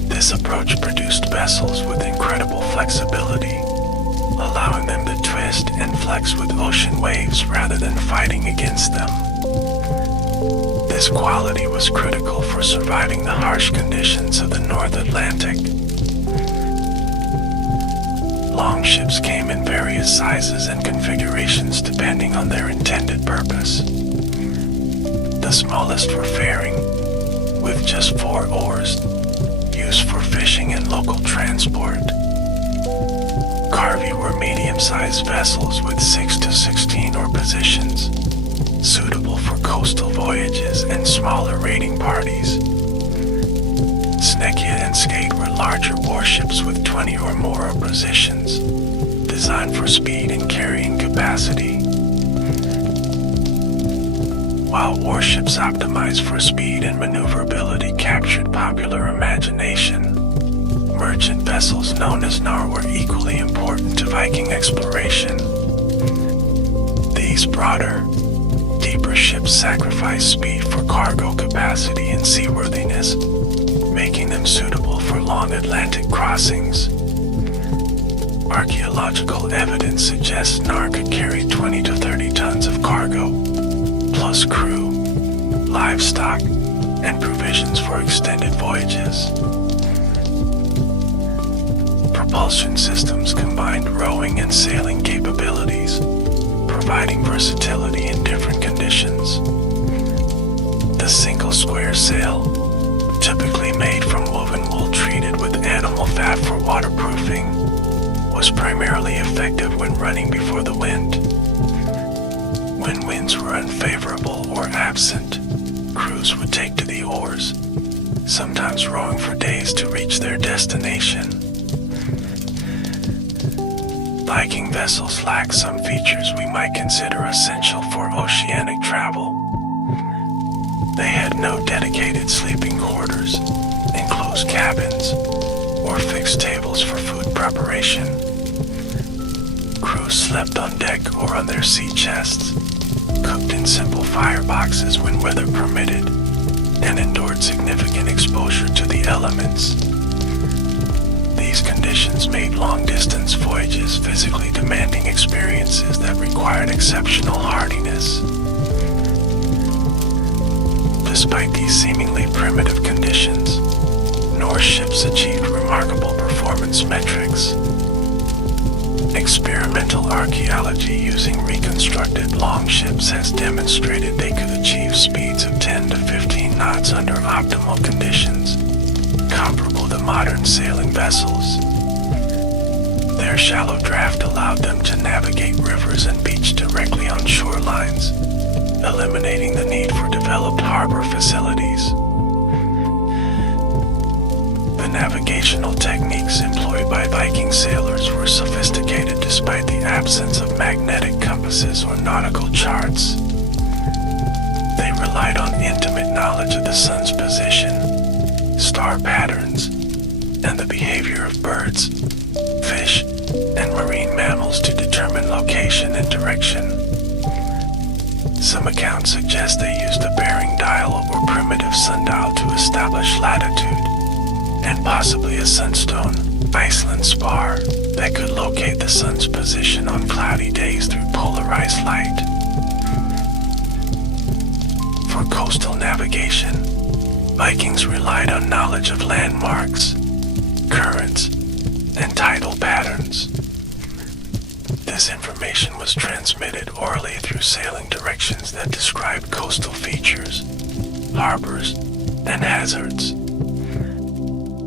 This approach produced vessels with incredible flexibility, allowing them to twist and flex with ocean waves rather than fighting against them. This quality was critical for surviving the harsh conditions of the North Atlantic. Longships came in various sizes and configurations depending on their intended purpose. The smallest were fairing, with just 4 oars, used for fishing and local transport. Carvey were medium-sized vessels with 6 to 16 oar positions, suitable for coastal voyages and smaller raiding parties. Snekja and Skate were larger warships with 20 or more positions, designed for speed and carrying capacity. While warships optimized for speed and maneuverability captured popular imagination, merchant vessels known as nar were equally important to Viking exploration. These broader, deeper ships sacrificed speed for cargo capacity and seaworthiness, making them suitable for long Atlantic crossings. Archaeological evidence suggests nar could carry 20 to 30 tons of cargo, plus crew, livestock, and provisions for extended voyages. Propulsion systems combined rowing and sailing capabilities, providing versatility in different conditions. The single square sail, typically made from woven wool treated with animal fat for waterproofing, was primarily effective when running before the wind. When winds were unfavorable or absent, crews would take to the oars, sometimes rowing for days to reach their destination. Viking vessels lack some features we might consider essential for oceanic travel. They had no dedicated sleeping quarters, enclosed cabins, or fixed tables for food preparation. Crews slept on deck or on their sea chests, cooked in simple fireboxes when weather permitted, and endured significant exposure to the elements. These conditions made long-distance voyages physically demanding experiences that required exceptional hardiness. Despite these seemingly primitive conditions, Norse ships achieved remarkable performance metrics. Experimental archaeology using reconstructed longships has demonstrated they could achieve speeds of 10 to 15 knots under optimal conditions, comparable to modern sailing vessels. Their shallow draft allowed them to navigate rivers and beach directly on shorelines, eliminating the need for developed harbor facilities. The navigational techniques employed by Viking sailors were sophisticated despite the absence of magnetic compasses or nautical charts. They relied on intimate knowledge of the sun's position, star patterns, and the behavior of birds, fish, and marine mammals to determine location and direction. Some accounts suggest they used a bearing dial or primitive sundial to establish latitude, and possibly a sunstone, Iceland spar, that could locate the sun's position on cloudy days through polarized light. For coastal navigation, Vikings relied on knowledge of landmarks, currents, and tidal patterns. This information was transmitted orally through sailing directions that described coastal features, harbors, and hazards.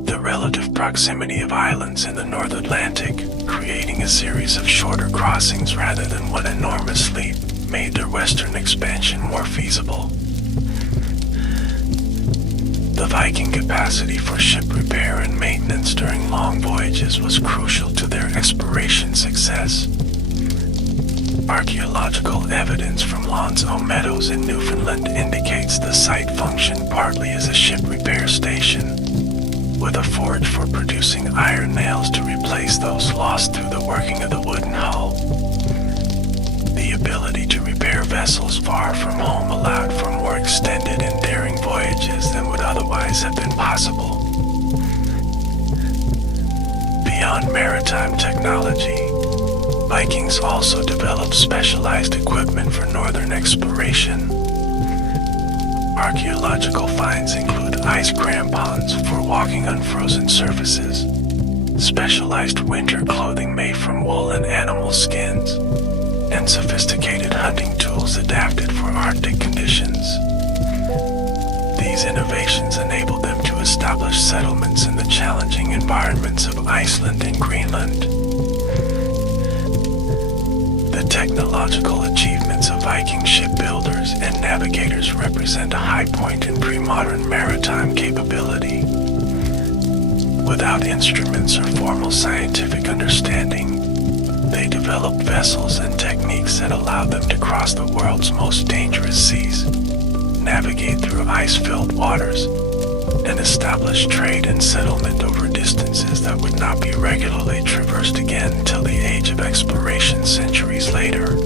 The relative proximity of islands in the North Atlantic, creating a series of shorter crossings rather than one enormous fleet, made their western expansion more feasible. The Viking capacity for ship repair and maintenance during long voyages was crucial to their exploration success. Archaeological evidence from Lonzo Meadows in Newfoundland indicates the site functioned partly as a ship repair station, with a forge for producing iron nails to replace those lost through the working of the wooden hull. The ability to repair vessels far from home allowed for more extended and daring voyages than would otherwise have been possible. Beyond maritime technology, Vikings also developed specialized equipment for northern exploration. Archaeological finds include ice crampons for walking on frozen surfaces, specialized winter clothing made from wool and animal skins, and sophisticated hunting tools adapted for Arctic conditions. These innovations enabled them to establish settlements in the challenging environments of Iceland and Greenland. The technological achievements of Viking shipbuilders and navigators represent a high point in pre-modern maritime capability. Without instruments or formal scientific understanding, They developed vessels and techniques that allowed them to cross the world's most dangerous seas, navigate through ice-filled waters, and establish trade and settlement over distances that would not be regularly traversed again until the age of exploration centuries later.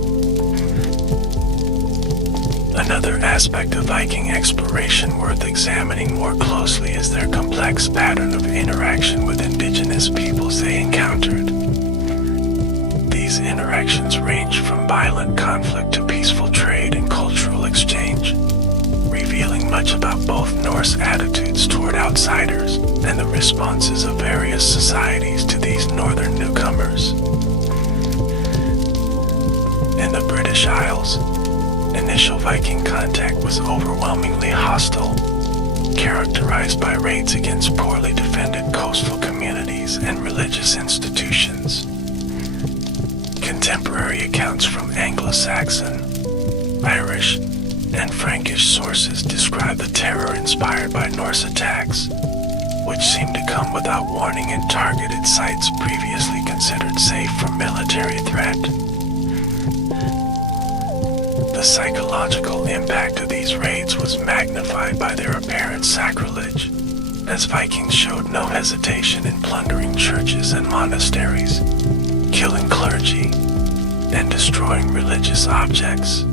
Another aspect of Viking exploration worth examining more closely is their complex pattern of interaction with indigenous peoples they encountered. These interactions ranged from violent conflict to peaceful trade and cultural exchange, revealing much about both Norse attitudes toward outsiders and the responses of various societies to these northern newcomers. In the British Isles, initial Viking contact was overwhelmingly hostile, characterized by raids against poorly defended coastal communities and religious institutions. Contemporary accounts from Anglo-Saxon, Irish, and Frankish sources describe the terror inspired by Norse attacks, which seemed to come without warning and targeted sites previously considered safe from military threat. The psychological impact of these raids was magnified by their apparent sacrilege, as Vikings showed no hesitation in plundering churches and monasteries, killing clergy, and destroying religious objects.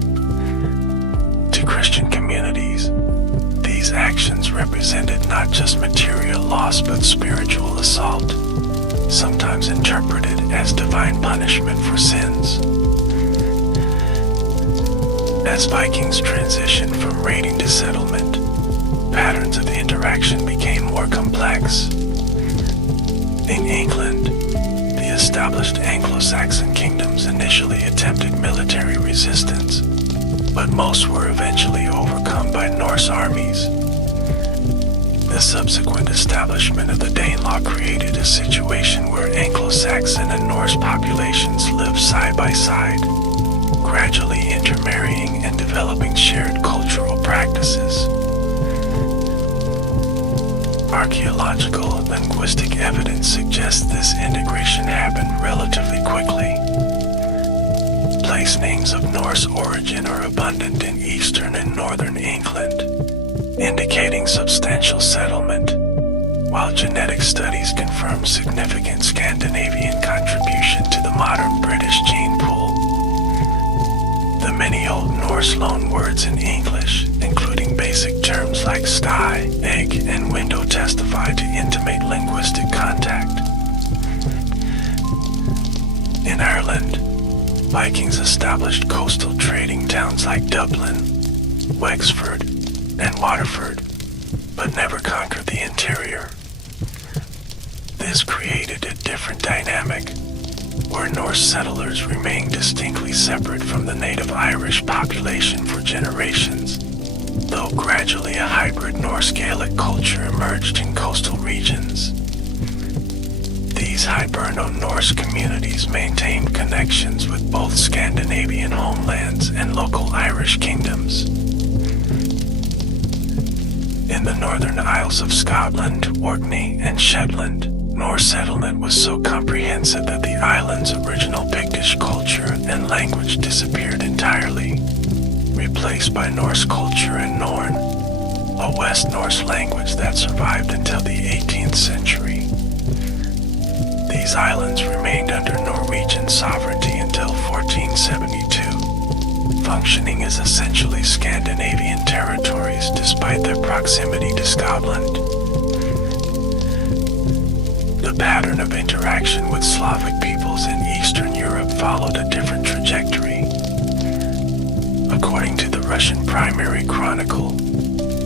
To Christian communities, these actions represented not just material loss but spiritual assault, sometimes interpreted as divine punishment for sins. As Vikings transitioned from raiding to settlement, patterns of interaction became more complex. In England, the established Anglo-Saxon kingdoms initially attempted military resistance, but most were eventually overcome by Norse armies. The subsequent establishment of the Danelaw created a situation where Anglo-Saxon and Norse populations lived side by side, gradually intermarrying and developing shared cultural practices. Archaeological and linguistic evidence suggests this integration happened relatively quickly. Place names of Norse origin are abundant in eastern and northern England, indicating substantial settlement, while genetic studies confirm significant Scandinavian contribution to the modern British gene pool. The many Old Norse loanwords in English, including basic terms like sty, egg, and window, testify to intimate linguistic contact. In Ireland, Vikings established coastal trading towns like Dublin, Wexford, and Waterford, but never conquered the interior. This created a different dynamic, where Norse settlers remained distinctly separate from the native Irish population for generations, though gradually a hybrid Norse-Gaelic culture emerged in coastal regions. These Hiberno-Norse communities maintained connections with both Scandinavian homelands and local Irish kingdoms. In the northern Isles of Scotland, Orkney, and Shetland, Norse settlement was so comprehensive that the island's original Pictish culture and language disappeared entirely, replaced by Norse culture and Norn, a West Norse language that survived until the 18th century. These islands remained under Norwegian sovereignty until 1472, functioning as essentially Scandinavian territories despite their proximity to Scotland. The pattern of interaction with Slavic peoples in Eastern Europe followed a different trajectory. According to the Russian Primary Chronicle,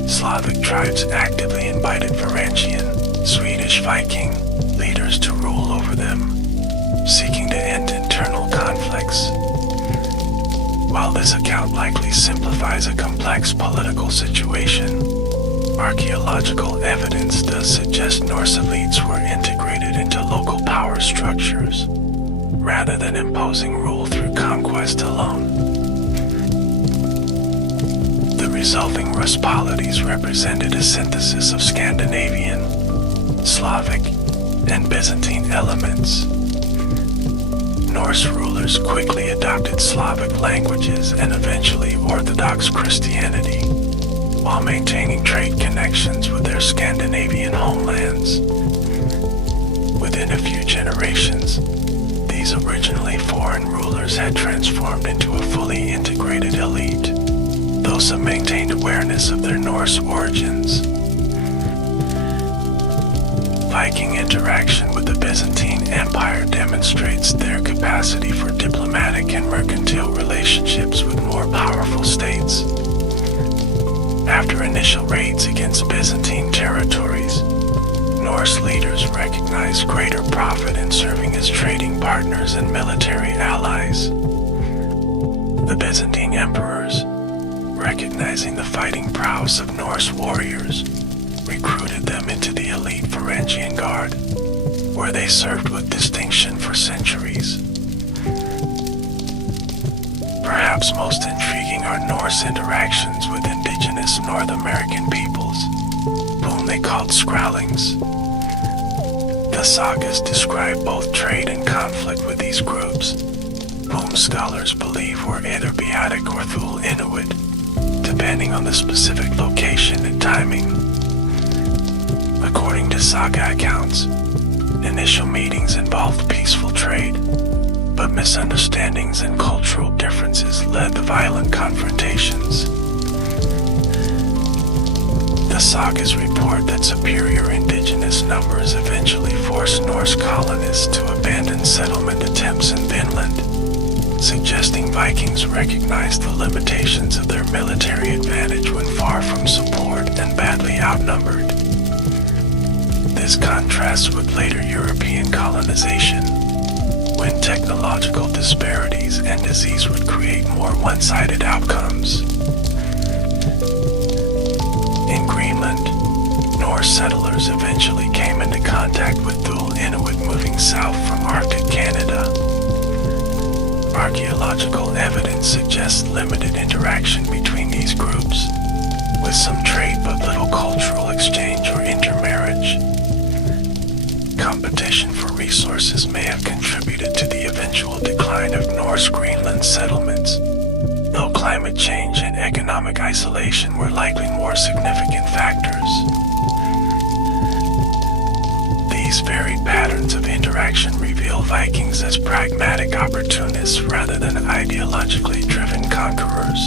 Slavic tribes actively invited Varangian, Swedish Viking leaders to rule over them, seeking to end internal conflicts. While this account likely simplifies a complex political situation, archaeological evidence does suggest Norse elites were integrated into local power structures, rather than imposing rule through conquest alone. The resulting Rus polities represented a synthesis of Scandinavian, Slavic, and Byzantine elements. Norse rulers quickly adopted Slavic languages and eventually Orthodox Christianity, while maintaining trade connections with their Scandinavian homelands. Within a few generations, these originally foreign rulers had transformed into a fully integrated elite, though some maintained awareness of their Norse origins. Viking interaction with the Byzantine Empire demonstrates their capacity for diplomatic and mercantile relationships with more powerful states. After initial raids against Byzantine territories, Norse leaders recognized greater profit in serving as trading partners and military allies. The Byzantine emperors, recognizing the fighting prowess of Norse warriors, recruited them into the elite Varangian Guard, where they served with distinction for centuries. Perhaps most intriguing are Norse interactions with indigenous North American peoples, whom they called Scrallings. The sagas describe both trade and conflict with these groups, whom scholars believe were either Beothuk or Thule Inuit, depending on the specific location and timing. According to saga accounts, initial meetings involved peaceful trade, but misunderstandings and cultural differences led to violent confrontations. The sagas report that superior indigenous numbers eventually forced Norse colonists to abandon settlement attempts in Vinland, suggesting Vikings recognized the limitations of their military advantage when far from support and badly outnumbered. This contrasts with later European colonization, when technological disparities and disease would create more one-sided outcomes. In Greenland, Norse settlers eventually came into contact with Thule Inuit moving south from Arctic Canada. Archaeological evidence suggests limited interaction between these groups, with some trade but little cultural exchange or intermarriage. Competition for resources may have contributed to the eventual decline of Norse Greenland settlements, though climate change and economic isolation were likely more significant factors. These varied patterns of interaction reveal Vikings as pragmatic opportunists rather than ideologically driven conquerors.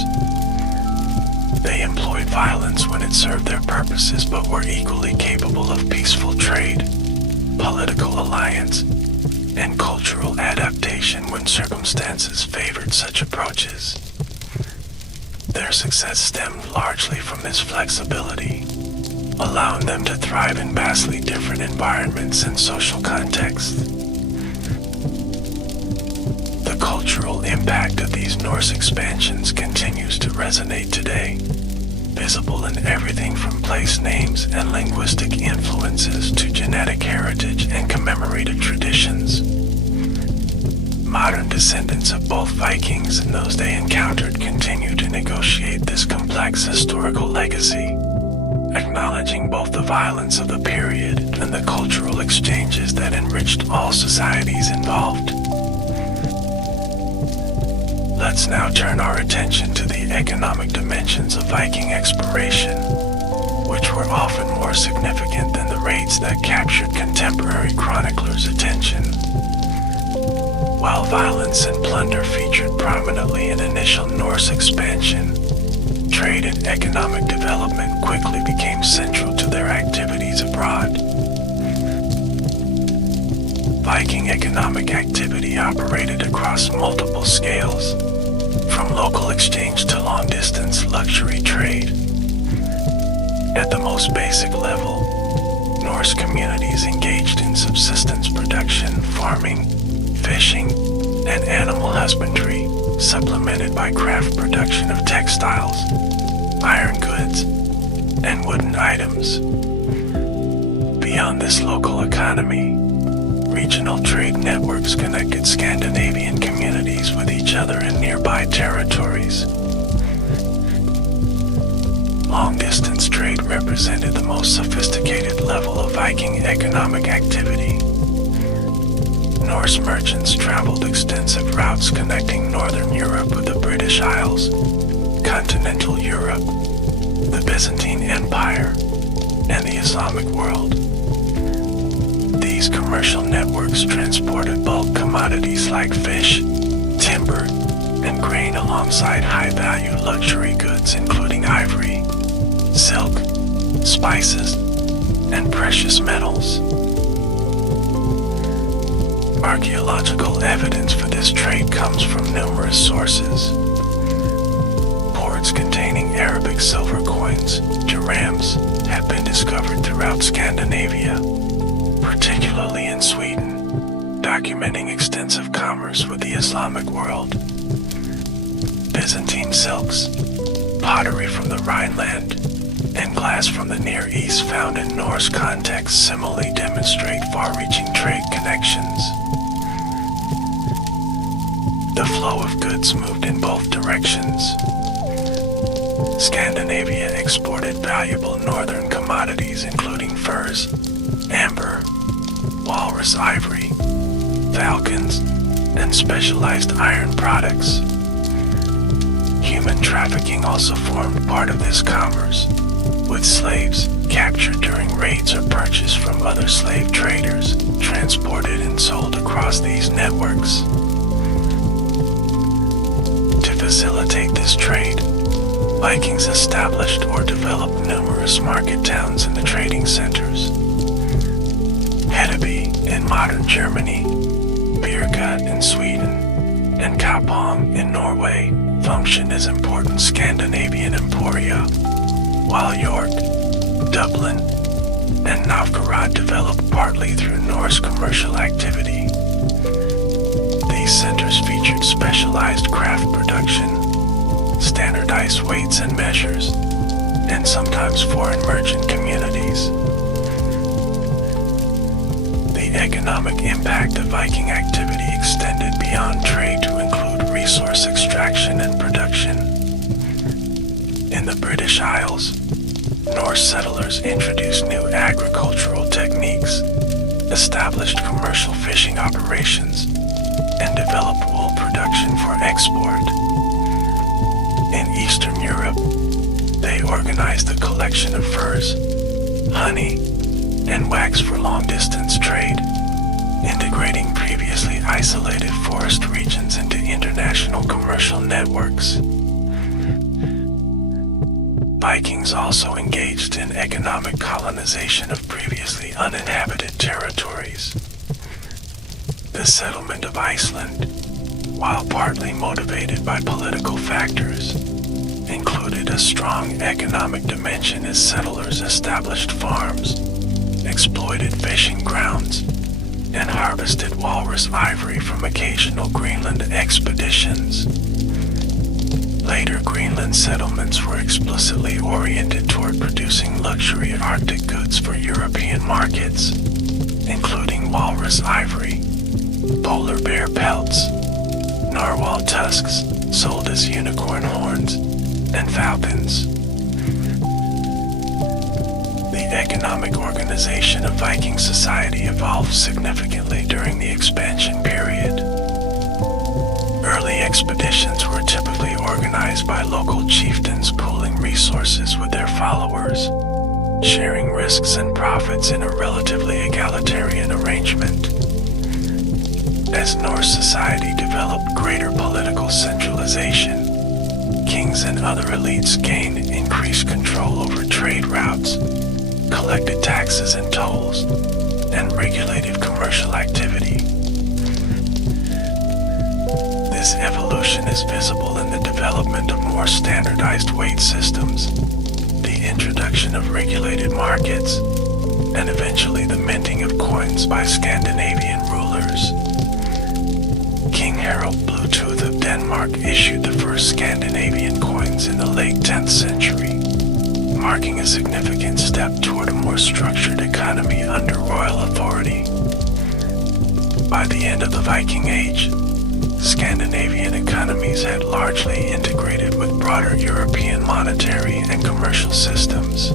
They employed violence when it served their purposes, but were equally capable of peaceful trade, political alliance, and cultural adaptation when circumstances favored such approaches. Their success stemmed largely from this flexibility, allowing them to thrive in vastly different environments and social contexts. The cultural impact of these Norse expansions continues to resonate today, visible in everything from place names and linguistic influences to genetic heritage and commemorative traditions. Modern descendants of both Vikings and those they encountered continue to negotiate this complex historical legacy, acknowledging both the violence of the period and the cultural exchanges that enriched all societies involved. Let's now turn our attention to the economic dimensions of Viking exploration, which were often more significant than the raids that captured contemporary chroniclers' attention. While violence and plunder featured prominently in initial Norse expansion, trade and economic development quickly became central to their activities abroad. Viking economic activity operated across multiple scales, from local exchange to long-distance luxury trade. At the most basic level, Norse communities engaged in subsistence production, farming, fishing, and animal husbandry, supplemented by craft production of textiles, iron goods, and wooden items. Beyond this local economy, regional trade networks connected Scandinavian communities with each other in nearby territories. Long-distance trade represented the most sophisticated level of Viking economic activity. Norse merchants traveled extensive routes connecting northern Europe with the British Isles, continental Europe, the Byzantine Empire, and the Islamic world. These commercial networks transported bulk commodities like fish, timber, and grain alongside high-value luxury goods including ivory, silk, spices, and precious metals. Archaeological evidence for this trade comes from numerous sources. Hoards containing Arabic silver coins, dirhams, have been discovered throughout Scandinavia, particularly in Sweden, documenting extensive commerce with the Islamic world. Byzantine silks, pottery from the Rhineland, and glass from the Near East found in Norse contexts similarly demonstrate far-reaching trade connections. The flow of goods moved in both directions. Scandinavia exported valuable northern commodities including furs, amber, walrus ivory, falcons, and specialized iron products. Human trafficking also formed part of this commerce, with slaves captured during raids or purchased from other slave traders, transported and sold across these networks. To facilitate this trade, Vikings established or developed numerous market towns in the trading centers. Hedeby in modern Germany, Birka in Sweden, and Kapong in Norway functioned as important Scandinavian emporia, while York, Dublin, and Novgorod developed partly through Norse commercial activity. These centers featured specialized craft production, standardized weights and measures, and sometimes foreign merchant communities. The economic impact of Viking activity extended beyond trade to include resource extraction and production. In the British Isles, Norse settlers introduced new agricultural techniques, established commercial fishing operations, and developed wool production for export. In Eastern Europe, they organized the collection of furs, honey, and wax for long-distance trade, integrating previously isolated forest regions into international commercial networks. Vikings also engaged in economic colonization of previously uninhabited territories. The settlement of Iceland, while partly motivated by political factors, included a strong economic dimension as settlers established farms, exploited fishing grounds, and harvested walrus ivory from occasional Greenland expeditions. Later Greenland settlements were explicitly oriented toward producing luxury Arctic goods for European markets, including walrus ivory, polar bear pelts, narwhal tusks sold as unicorn horns, and falcons. The economic organization of Viking society evolved significantly during the expansion period. Early expeditions were typically organized by local chieftains pooling resources with their followers, sharing risks and profits in a relatively egalitarian arrangement. As Norse society developed greater political centralization, kings and other elites gained increased control over trade routes, collected taxes and tolls, and regulated commercial activity. This evolution is visible in the development of more standardized weight systems, the introduction of regulated markets, and eventually the minting of coins by Scandinavian rulers. King Harald Bluetooth of Denmark issued the first Scandinavian coins in the late 10th century, marking a significant step toward a more structured economy under royal authority. By the end of the Viking Age, Scandinavian economies had largely integrated with broader European monetary and commercial systems.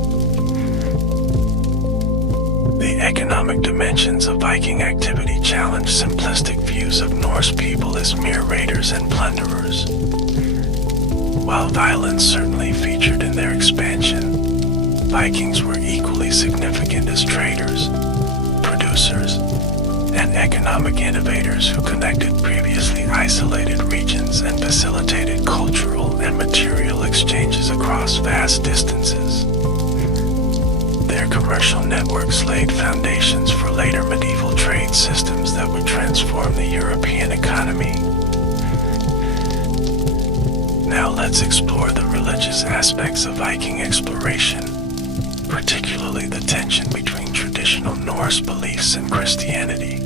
The economic dimensions of Viking activity challenged simplistic views of Norse people as mere raiders and plunderers. While violence certainly featured in their expansion, Vikings were equally significant as traders, producers, and economic innovators who connected previously isolated regions and facilitated cultural and material exchanges across vast distances. Their commercial networks laid foundations for later medieval trade systems that would transform the European economy. Now let's explore the religious aspects of Viking exploration, particularly the tension between traditional Norse beliefs and Christianity,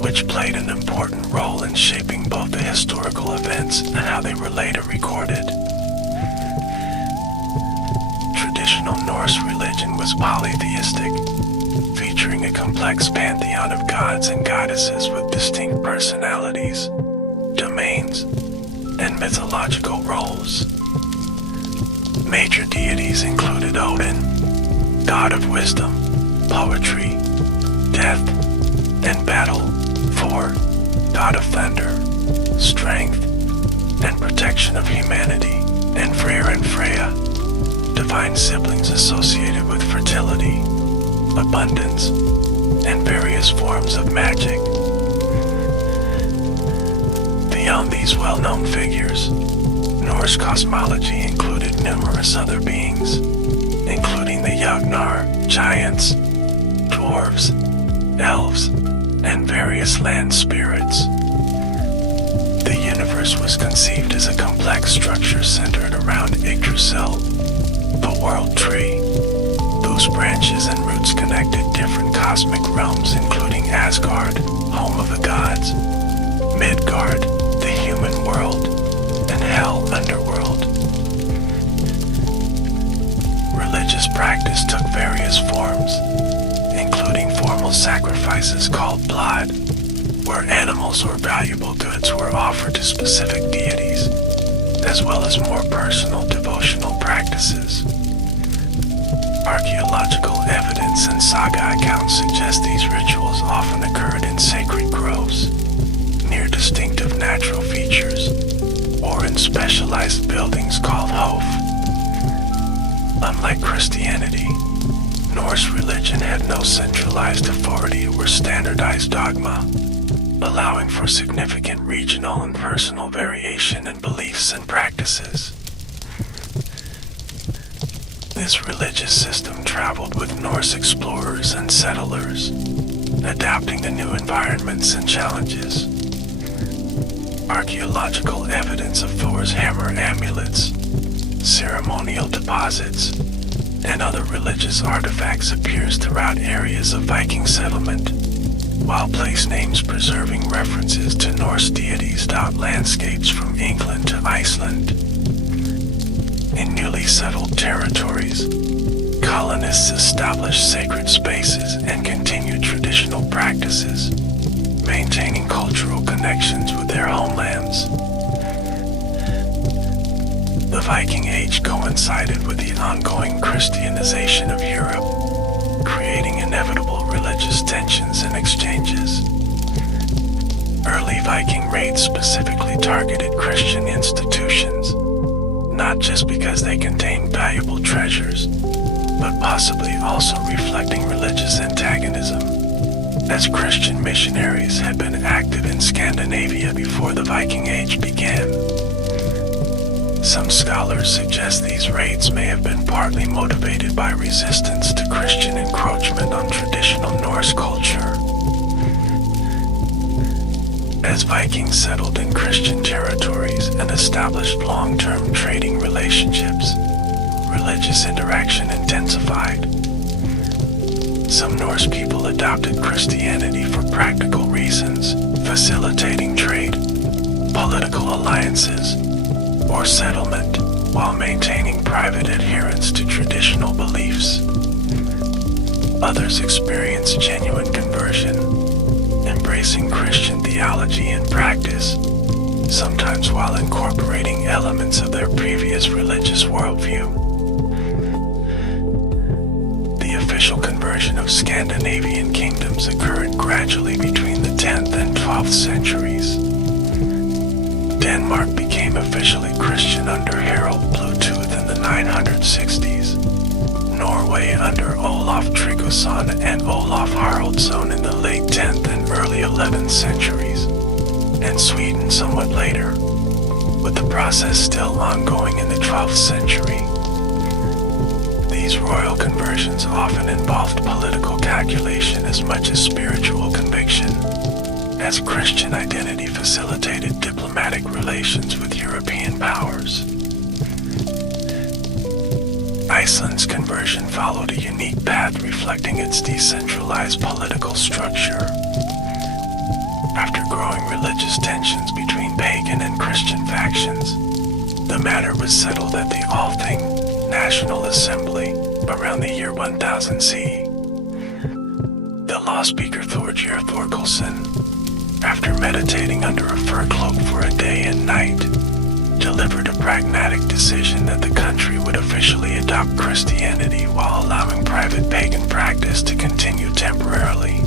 which played an important role in shaping both the historical events and how they were later recorded. Traditional Norse religion was polytheistic, featuring a complex pantheon of gods and goddesses with distinct personalities, domains, and mythological roles. Major deities included Odin, god of wisdom, poetry, death, and battle, Thor, god of thunder, strength, and protection of humanity, and Freyr and Freya, divine siblings associated with fertility, abundance, and various forms of magic. Beyond these well-known figures, Norse cosmology included numerous other beings, including the Jagnar, giants, dwarves, elves, and various land spirits. The universe was conceived as a complex structure centered around Yggdrasil, the world tree, whose branches and roots connected different cosmic realms including Asgard, home of the gods, Midgard, the human world, and Hell underworld. Religious practice took various forms, including formal sacrifices called blood, where animals or valuable goods were offered to specific deities, as well as more personal devotional practices. Archaeological evidence and saga accounts suggest these rituals often occurred in sacred groves, near distinctive natural features, or in specialized buildings called hof. Unlike Christianity, Norse religion had no centralized authority or standardized dogma, allowing for significant regional and personal variation in beliefs and practices. This religious system traveled with Norse explorers and settlers, adapting to new environments and challenges. Archaeological evidence of Thor's hammer amulets, ceremonial deposits, and other religious artifacts appears throughout areas of Viking settlement, while place names preserving references to Norse deities dot landscapes from England to Iceland. In newly settled territories, colonists established sacred spaces and continued traditional practices, maintaining cultural connections with their homelands. The Viking Age coincided with the ongoing Christianization of Europe, creating inevitable religious tensions and exchanges. Early Viking raids specifically targeted Christian institutions, not just because they contained valuable treasures, but possibly also reflecting religious antagonism, as Christian missionaries had been active in Scandinavia before the Viking Age began. Some scholars suggest these raids may have been partly motivated by resistance to Christian encroachment on traditional Norse culture. As Vikings settled in Christian territories and established long-term trading relationships, religious interaction intensified. Some Norse people adopted Christianity for practical reasons, facilitating trade, political alliances, or settlement, while maintaining private adherence to traditional beliefs. Others experienced genuine conversion, embracing Christian theology and practice, sometimes while incorporating elements of their previous religious worldview. The official conversion conversion of Scandinavian kingdoms occurred gradually between the 10th and 12th centuries. Denmark became officially Christian under Harald Bluetooth in the 960s, Norway under Olaf Tryggvason and Olaf Haraldsson in the late 10th and early 11th centuries, and Sweden somewhat later, with the process still ongoing in the 12th century. These royal conversions often involved political calculation as much as spiritual conviction, as Christian identity facilitated diplomatic relations with European powers. Iceland's conversion followed a unique path reflecting its decentralized political structure. After growing religious tensions between pagan and Christian factions, the matter was settled at the Althing National Assembly around the year 1000 CE. The law speaker Thorgeir Thorkelson, after meditating under a fir cloak for a day and night, delivered a pragmatic decision that the country would officially adopt Christianity while allowing private pagan practice to continue temporarily.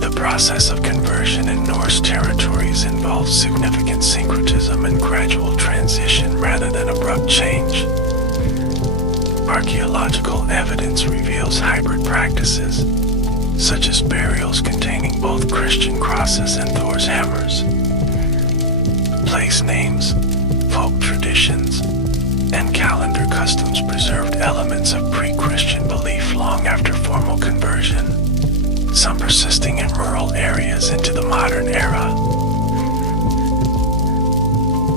The process of conversion in Norse territories involves significant syncretism and gradual transition rather than abrupt change. Archaeological evidence reveals hybrid practices, such as burials containing both Christian crosses and Thor's hammers. Place names, folk traditions, and calendar customs preserved elements of pre-Christian belief long after formal conversion, some persisting in rural areas into the modern era.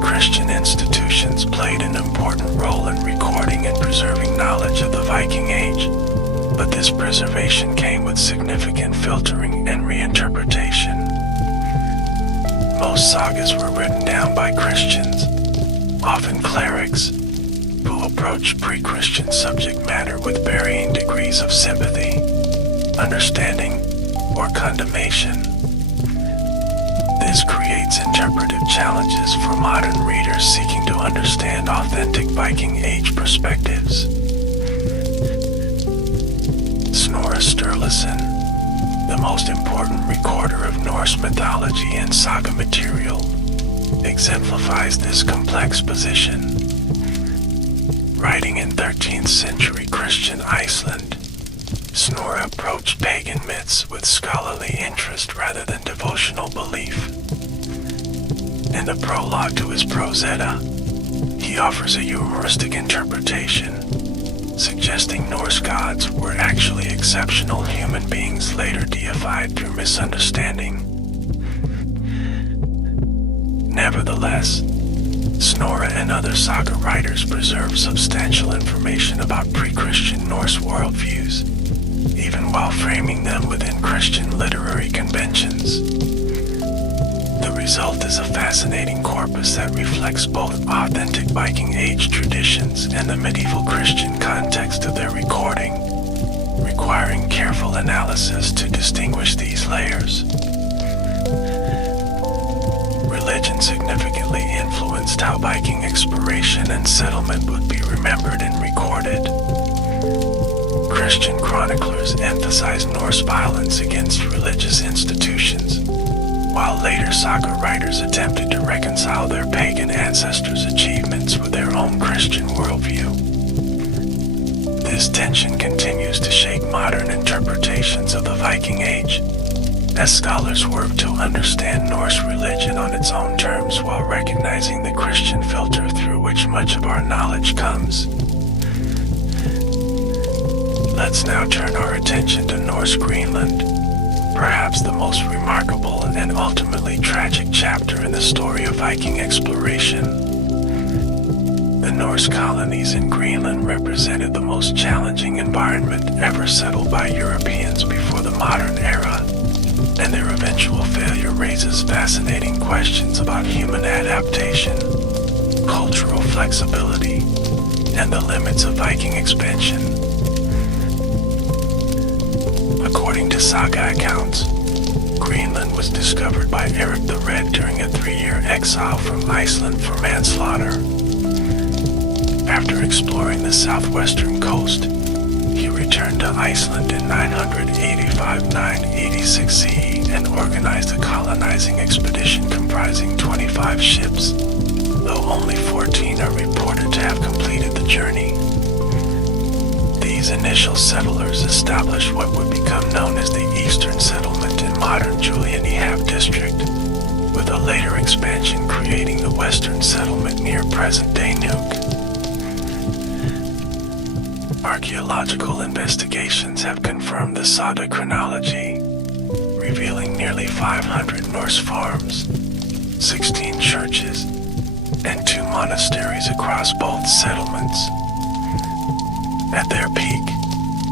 Christian institutions played an important role in recording and preserving knowledge of the Viking Age, but this preservation came with significant filtering and reinterpretation. Most sagas were written down by Christians, often clerics, who approached pre-Christian subject matter with varying degrees of sympathy, understanding, or condemnation. This creates interpretive challenges for modern readers seeking to understand authentic Viking Age perspectives. Snorri Sturluson, the most important recorder of Norse mythology and saga material, exemplifies this complex position. Writing in 13th century Christian Iceland, Snorri approached pagan myths with scholarly interest rather than devotional belief. In the prologue to his Prose Edda, he offers a humoristic interpretation, suggesting Norse gods were actually exceptional human beings later deified through misunderstanding. Nevertheless, Snorri and other saga writers preserve substantial information about pre-Christian Norse worldviews, even while framing them within Christian literary conventions. The result is a fascinating corpus that reflects both authentic Viking Age traditions and the medieval Christian context of their recording, requiring careful analysis to distinguish these layers. Religion significantly influenced how Viking exploration and settlement would be remembered and recorded. Christian chroniclers emphasized Norse violence against religious institutions, while later saga writers attempted to reconcile their pagan ancestors' achievements with their own Christian worldview. This tension continues to shape modern interpretations of the Viking Age, as scholars work to understand Norse religion on its own terms while recognizing the Christian filter through which much of our knowledge comes. Let's now turn our attention to Norse Greenland, perhaps the most remarkable and ultimately tragic chapter in the story of Viking exploration. The Norse colonies in Greenland represented the most challenging environment ever settled by Europeans before the modern era, and their eventual failure raises fascinating questions about human adaptation, cultural flexibility, and the limits of Viking expansion. According to saga accounts, Greenland was discovered by Eric the Red during a 3-year exile from Iceland for manslaughter. After exploring the southwestern coast, Iceland in 985-986 CE and organized a colonizing expedition comprising 25 ships, though only 14 are reported to have completed the journey. These initial settlers established what would become known as the Eastern Settlement in modern Julian-Ehab district, with a later expansion creating the Western Settlement near present-day Nuuk. Archaeological investigations have confirmed the Sata chronology, revealing nearly 500 Norse farms, 16 churches, and 2 monasteries across both settlements. At their peak,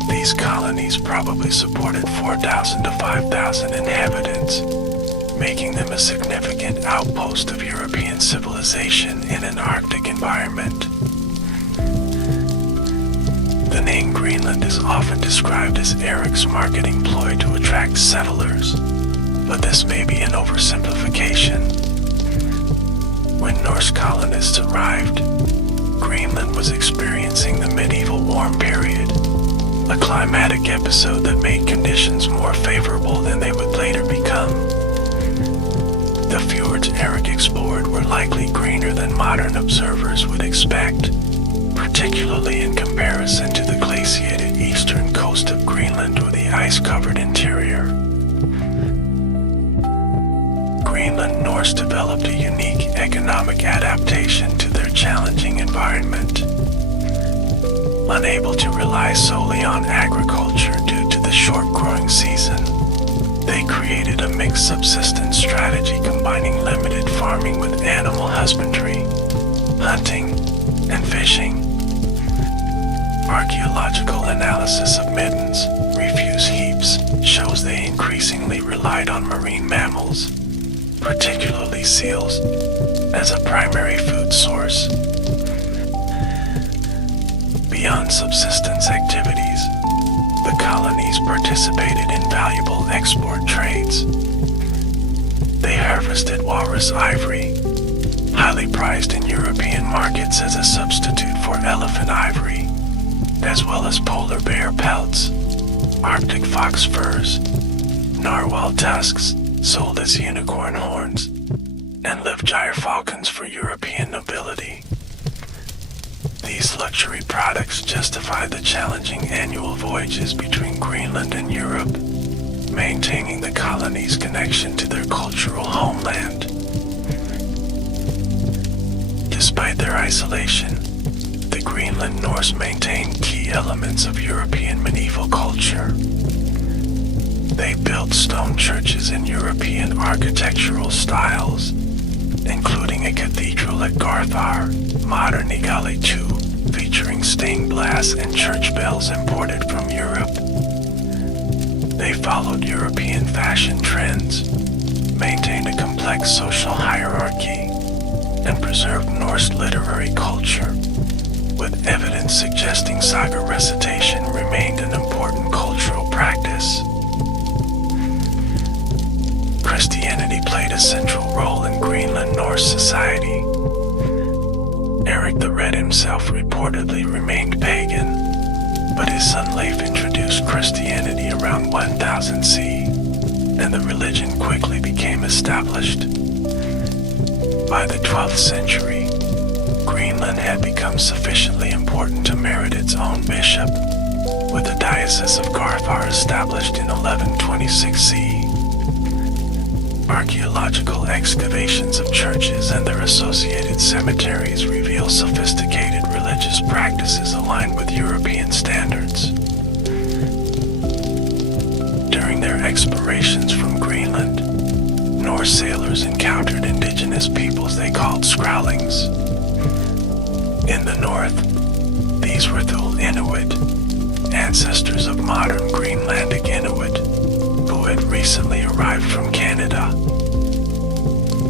these colonies probably supported 4,000 to 5,000 inhabitants, making them a significant outpost of European civilization in an Arctic environment. The name Greenland is often described as Eric's marketing ploy to attract settlers, but this may be an oversimplification. When Norse colonists arrived, Greenland was experiencing the medieval warm period, a climatic episode that made conditions more favorable than they would later become. The fjords Eric explored were likely greener than modern observers would expect, particularly in comparison to the glaciated eastern coast of Greenland or the ice-covered interior. Greenland Norse developed a unique economic adaptation to their challenging environment. Unable to rely solely on agriculture due to the short growing season, they created a mixed subsistence strategy combining limited farming with animal husbandry, hunting, and fishing. Archaeological analysis of middens, refuse heaps, shows they increasingly relied on marine mammals, particularly seals, as a primary food source. Beyond subsistence activities, the colonies participated in valuable export trades. They harvested walrus ivory, highly prized in European markets as a substitute for elephant ivory, as well as polar bear pelts, Arctic fox furs, narwhal tusks sold as unicorn horns, and live gyre falcons for European nobility. These luxury products justify the challenging annual voyages between Greenland and Europe, maintaining the colony's connection to their cultural homeland. Despite their isolation, the Greenland Norse maintained key elements of European medieval culture. They built stone churches in European architectural styles, including a cathedral at Garthar, modern Igali II, featuring stained glass and church bells imported from Europe. They followed European fashion trends, maintained a complex social hierarchy, and preserved Norse literary culture, with evidence suggesting saga recitation remained an important cultural practice. Christianity played a central role in Greenland Norse society. Eric the Red himself reportedly remained pagan, but his son Leif introduced Christianity around 1000 CE, and the religion quickly became established. By the 12th century, Greenland had become sufficiently important to merit its own bishop, with the Diocese of Garthar established in 1126 CE. Archaeological excavations of churches and their associated cemeteries reveal sophisticated religious practices aligned with European standards. During their explorations from Greenland, Norse sailors encountered indigenous peoples they called Scrowlings. In the north, these were Thule Inuit, ancestors of modern Greenlandic Inuit, who had recently arrived from Canada.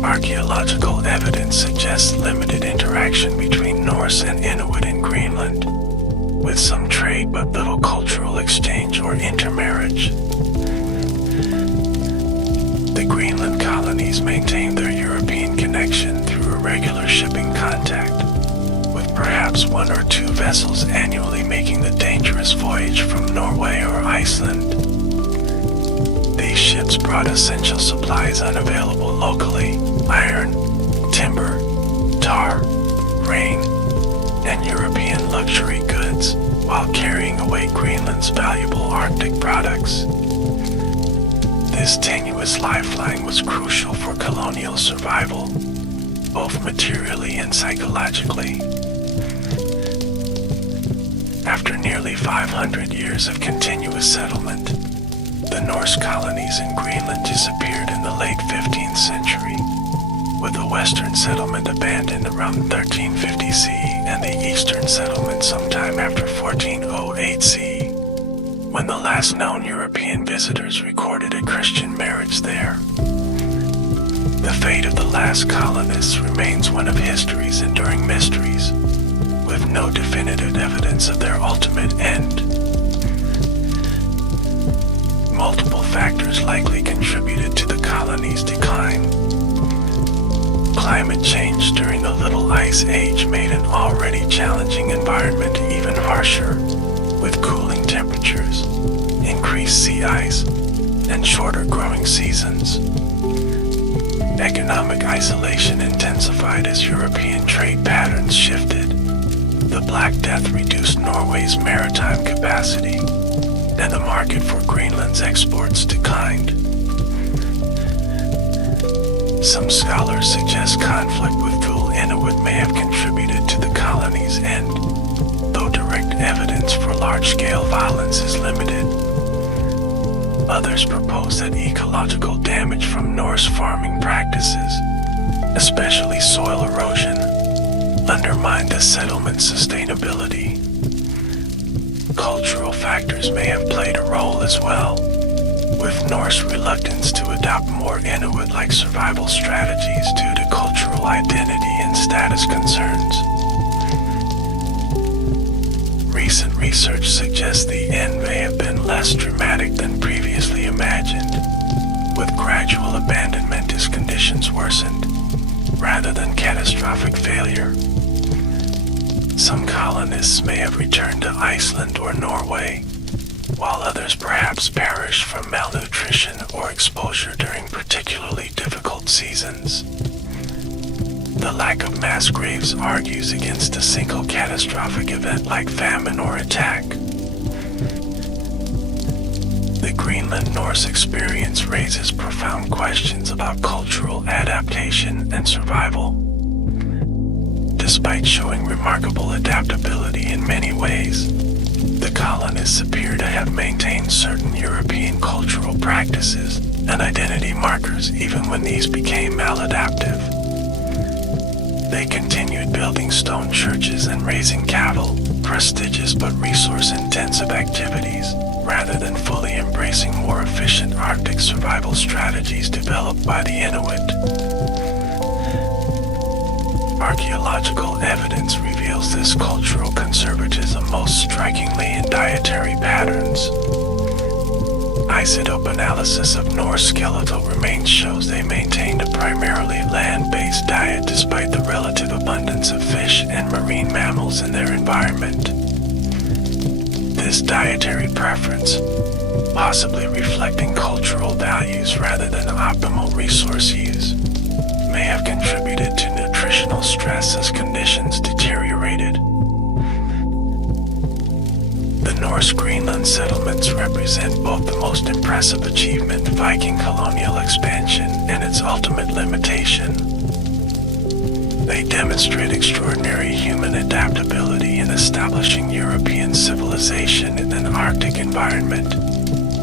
Archaeological evidence suggests limited interaction between Norse and Inuit in Greenland, with some trade but little cultural exchange or intermarriage. The Greenland colonies maintained their European connection through a regular shipping contact, with perhaps 1 or 2 vessels annually making the dangerous voyage from Norway or Iceland. These ships brought essential supplies unavailable locally: iron, timber, tar, rain, and European luxury goods, while carrying away Greenland's valuable Arctic products. This tenuous lifeline was crucial for colonial survival, both materially and psychologically. After nearly 500 years of continuous settlement, the Norse colonies in Greenland disappeared in the late 15th century, with the western settlement abandoned around 1350 CE and the eastern settlement sometime after 1408 CE, when the last known European visitors recorded a Christian marriage there. The fate of the last colonists remains one of history's enduring mysteries, with no definitive evidence of their ultimate end. Multiple factors likely contributed to the colony's decline. Climate change during the Little Ice Age made an already challenging environment even harsher, with cooling temperatures, increased sea ice, and shorter growing seasons. Economic isolation intensified as European trade patterns shifted. The Black Death reduced Norway's maritime capacity, and the market for Greenland's exports declined. Some scholars suggest conflict with Thule Inuit may have contributed to the colony's end, though direct evidence for large-scale violence is limited. Others propose that ecological damage from Norse farming practices, especially soil erosion, undermined the settlement's sustainability. Cultural factors may have played a role as well, with Norse reluctance to adopt more Inuit-like survival strategies due to cultural identity and status concerns. Recent research suggests the end may have been less dramatic than previously imagined, with gradual abandonment as conditions worsened, rather than catastrophic failure. Some colonists may have returned to Iceland or Norway, while others perhaps perished from malnutrition or exposure during particularly difficult seasons. The lack of mass graves argues against a single catastrophic event like famine or attack. The Greenland Norse experience raises profound questions about cultural adaptation and survival. Despite showing remarkable adaptability in many ways, the colonists appear to have maintained certain European cultural practices and identity markers even when these became maladaptive. They continued building stone churches and raising cattle, prestigious but resource-intensive activities, rather than fully embracing more efficient Arctic survival strategies developed by the Inuit. Archaeological evidence reveals this cultural conservatism most strikingly in dietary patterns. Isotope analysis of Norse skeletal remains shows they maintained a primarily land-based diet despite the relative abundance of fish and marine mammals in their environment. This dietary preference, possibly reflecting cultural values rather than optimal resource use, may have contributed to nutritional stress as conditions deteriorated. The Norse Greenland settlements represent both the most impressive achievement, Viking colonial expansion, and its ultimate limitation. They demonstrate extraordinary human adaptability in establishing European civilization in an Arctic environment,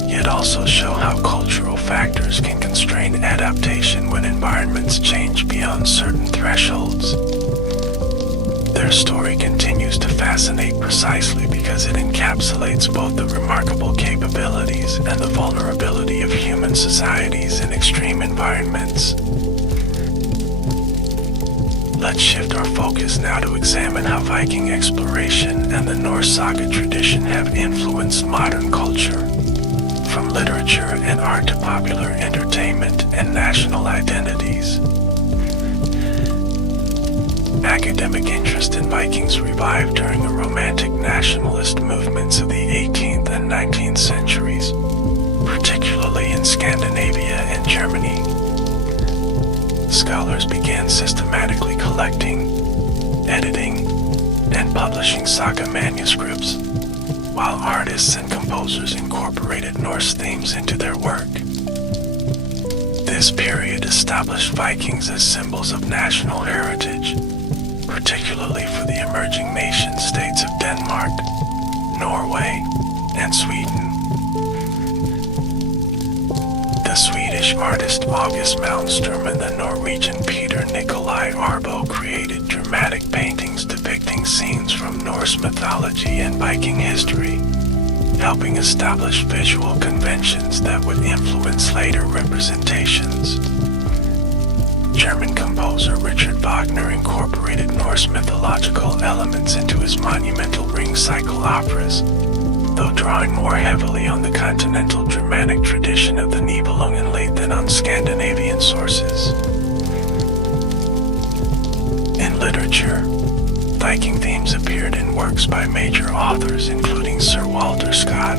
yet also show how cultural factors can constrain adaptation when environments change beyond certain thresholds. Their story continues to fascinate precisely because it encapsulates both the remarkable capabilities and the vulnerability of human societies in extreme environments. Let's shift our focus now to examine how Viking exploration and the Norse saga tradition have influenced modern culture, from literature and art to popular entertainment and national identities. Academic interest in Vikings revived during the Romantic nationalist movements of the 18th and systematically collecting, editing, and publishing saga manuscripts, while artists and composers incorporated Norse themes into their work. This period established Vikings as symbols of national heritage, particularly for the emerging nation-states of Denmark, Norway, and Sweden. The Swedish artist August Malmström and the Norwegian Peter Nikolai Arbo created dramatic paintings depicting scenes from Norse mythology and Viking history, helping establish visual conventions that would influence later representations. German composer Richard Wagner incorporated Norse mythological elements into his monumental Ring Cycle operas, though drawing more heavily on the continental dramatic tradition of the Nibelungenlied than on Scandinavian sources. In literature, Viking themes appeared in works by major authors including Sir Walter Scott,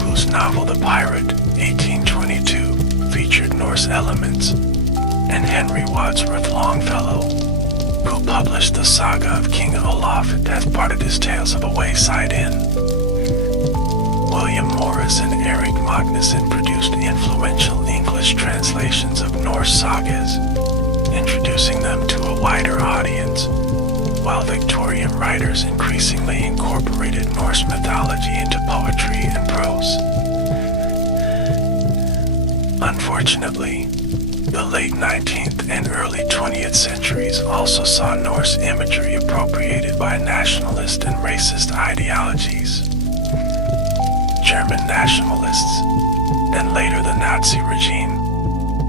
whose novel The Pirate, 1822, featured Norse elements, and Henry Wadsworth Longfellow, who published the saga of King Olaf as part of his Tales of a Wayside Inn. William Morris and Eric Magnuson produced influential English translations of Norse sagas, introducing them to a wider audience, while Victorian writers increasingly incorporated Norse mythology into poetry and prose. Unfortunately, the late 19th and early 20th centuries also saw Norse imagery appropriated by nationalist and racist ideologies. German nationalists, and later the Nazi regime,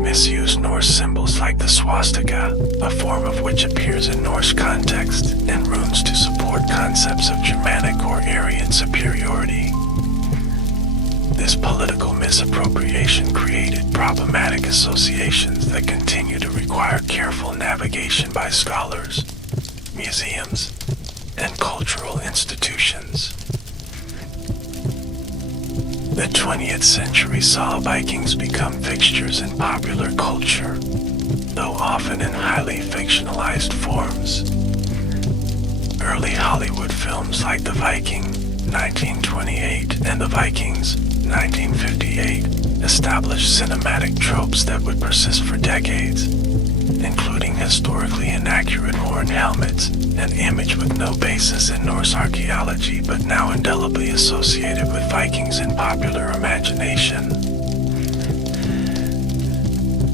misused Norse symbols like the swastika, a form of which appears in Norse context, and runes to support concepts of Germanic or Aryan superiority. This political misappropriation created problematic associations that continue to require careful navigation by scholars, museums, and cultural institutions. The 20th century saw Vikings become fixtures in popular culture, though often in highly fictionalized forms. Early Hollywood films like The Viking, 1928, and The Vikings, 1958, established cinematic tropes that would persist for decades, including historically inaccurate horn helmets, an image with no basis in Norse archaeology but now indelibly associated with Vikings in popular imagination.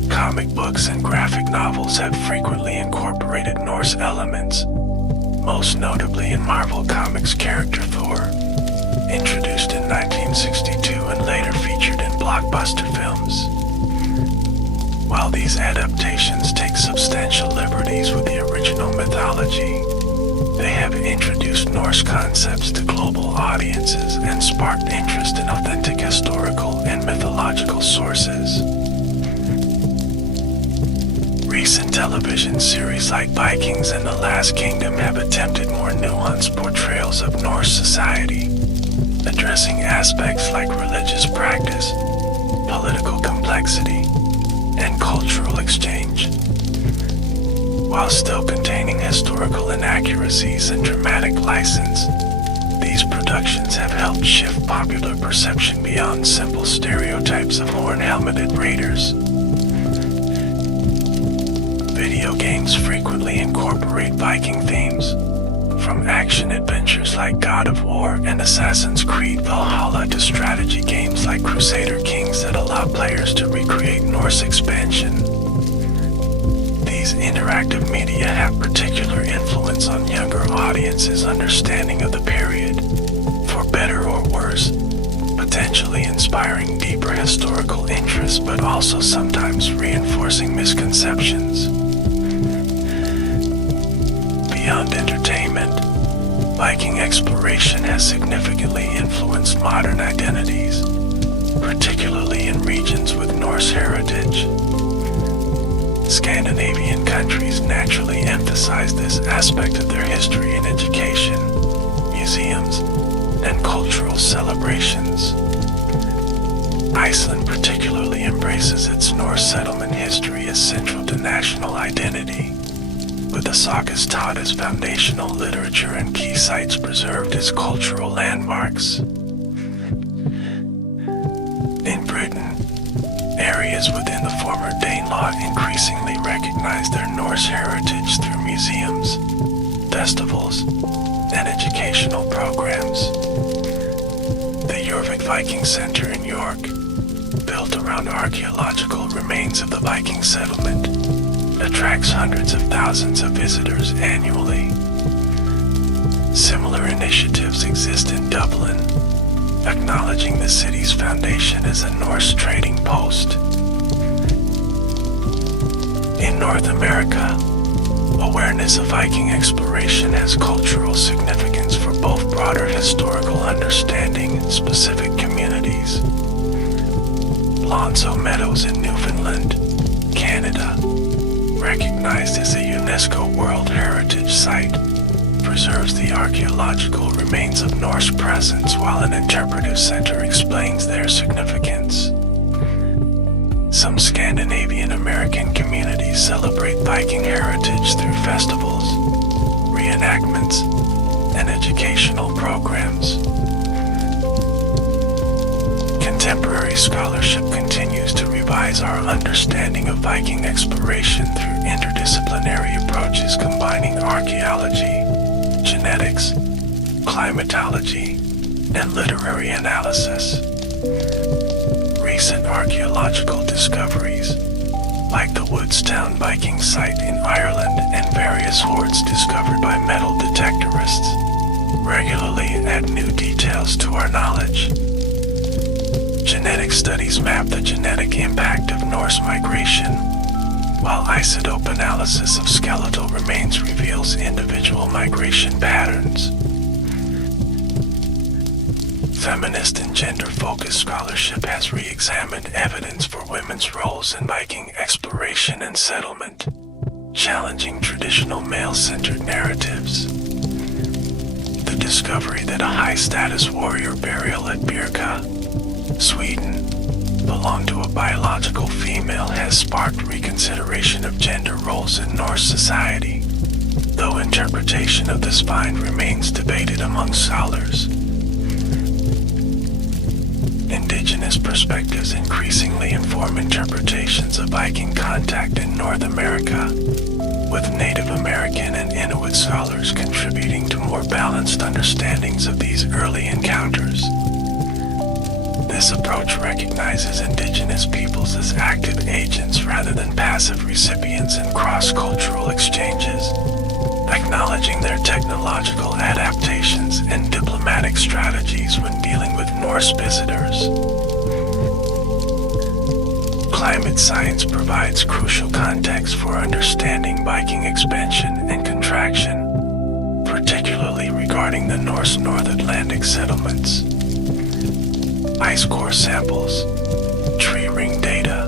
Comic books and graphic novels have frequently incorporated Norse elements, most notably in Marvel Comics character Thor, introduced in 1962 and later featured in blockbuster films. While these adaptations take substantial liberties with the original mythology, they have introduced Norse concepts to global audiences and sparked interest in authentic historical and mythological sources. Recent television series like Vikings and The Last Kingdom have attempted more nuanced portrayals of Norse society, addressing aspects like religious practice, political complexity, and cultural exchange, while still containing historical inaccuracies and dramatic license. These productions have helped shift popular perception beyond simple stereotypes of horn-helmeted raiders. Video games frequently incorporate Viking themes, from action adventures like God of War and Assassin's Creed Valhalla to strategy games like Crusader Kings that allow players to recreate Norse expansion. These interactive media have particular influence on younger audiences' understanding of the period, for better or worse, potentially inspiring deeper historical interest but also sometimes reinforcing misconceptions. Beyond entertainment, Viking exploration has significantly influenced modern identities, particularly in regions with Norse heritage. Scandinavian countries naturally emphasize this aspect of their history in education, museums, and cultural celebrations. Iceland particularly embraces its Norse settlement history as central to national identity, with the sagas taught as foundational literature and key sites preserved as cultural landmarks. In Britain, areas within the former Danelaw increasingly recognize their Norse heritage through museums, festivals, and educational programs. The Viking Center in York, built around archaeological remains of the Viking settlement, attracts hundreds of thousands of visitors annually. Similar initiatives exist in Dublin, acknowledging the city's foundation as a Norse trading post. In North America, awareness of Viking exploration has cultural significance for both broader historical understanding and specific communities. Lonzo Meadows in Newfoundland, Canada, recognized as a UNESCO World Heritage Site, preserves the archaeological remains of Norse presence while an interpretive center explains their significance. Some Scandinavian American communities celebrate Viking heritage through festivals, reenactments, and educational programs. Contemporary scholarship continues to revise our understanding of Viking exploration through interdisciplinary approaches combining archaeology, genetics, climatology, and literary analysis. Recent archaeological discoveries, like the Woodstown Viking site in Ireland and various hoards discovered by metal detectorists, regularly add new details to our knowledge. Genetic studies map the genetic impact of Norse migration, while isotope analysis of skeletal remains reveals individual migration patterns. Feminist and gender-focused scholarship has re-examined evidence for women's roles in Viking exploration and settlement, challenging traditional male-centered narratives. The discovery that a high-status warrior burial at Birka, Sweden, belonged to a biological female has sparked reconsideration of gender roles in Norse society, though interpretation of this find remains debated among scholars. Indigenous perspectives increasingly inform interpretations of Viking contact in North America, with Native American and Inuit scholars contributing to more balanced understandings of these early encounters. This approach recognizes indigenous peoples as active agents rather than passive recipients in cross-cultural exchanges, acknowledging their technological adaptations and diplomatic strategies when dealing with Norse visitors. Climate science provides crucial context for understanding Viking expansion and contraction, particularly regarding the Norse North Atlantic settlements. Ice core samples, tree ring data,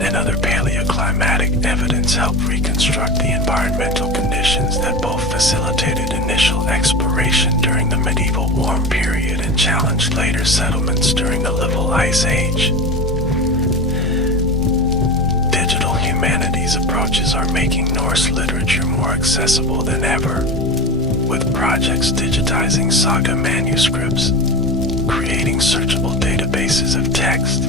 and other paleoclimatic evidence help reconstruct the environmental conditions that both facilitated initial exploration during the medieval warm period and challenged later settlements during the Livell Ice Age. Digital humanities approaches are making Norse literature more accessible than ever, with projects digitizing saga manuscripts, creating searchable databases of text,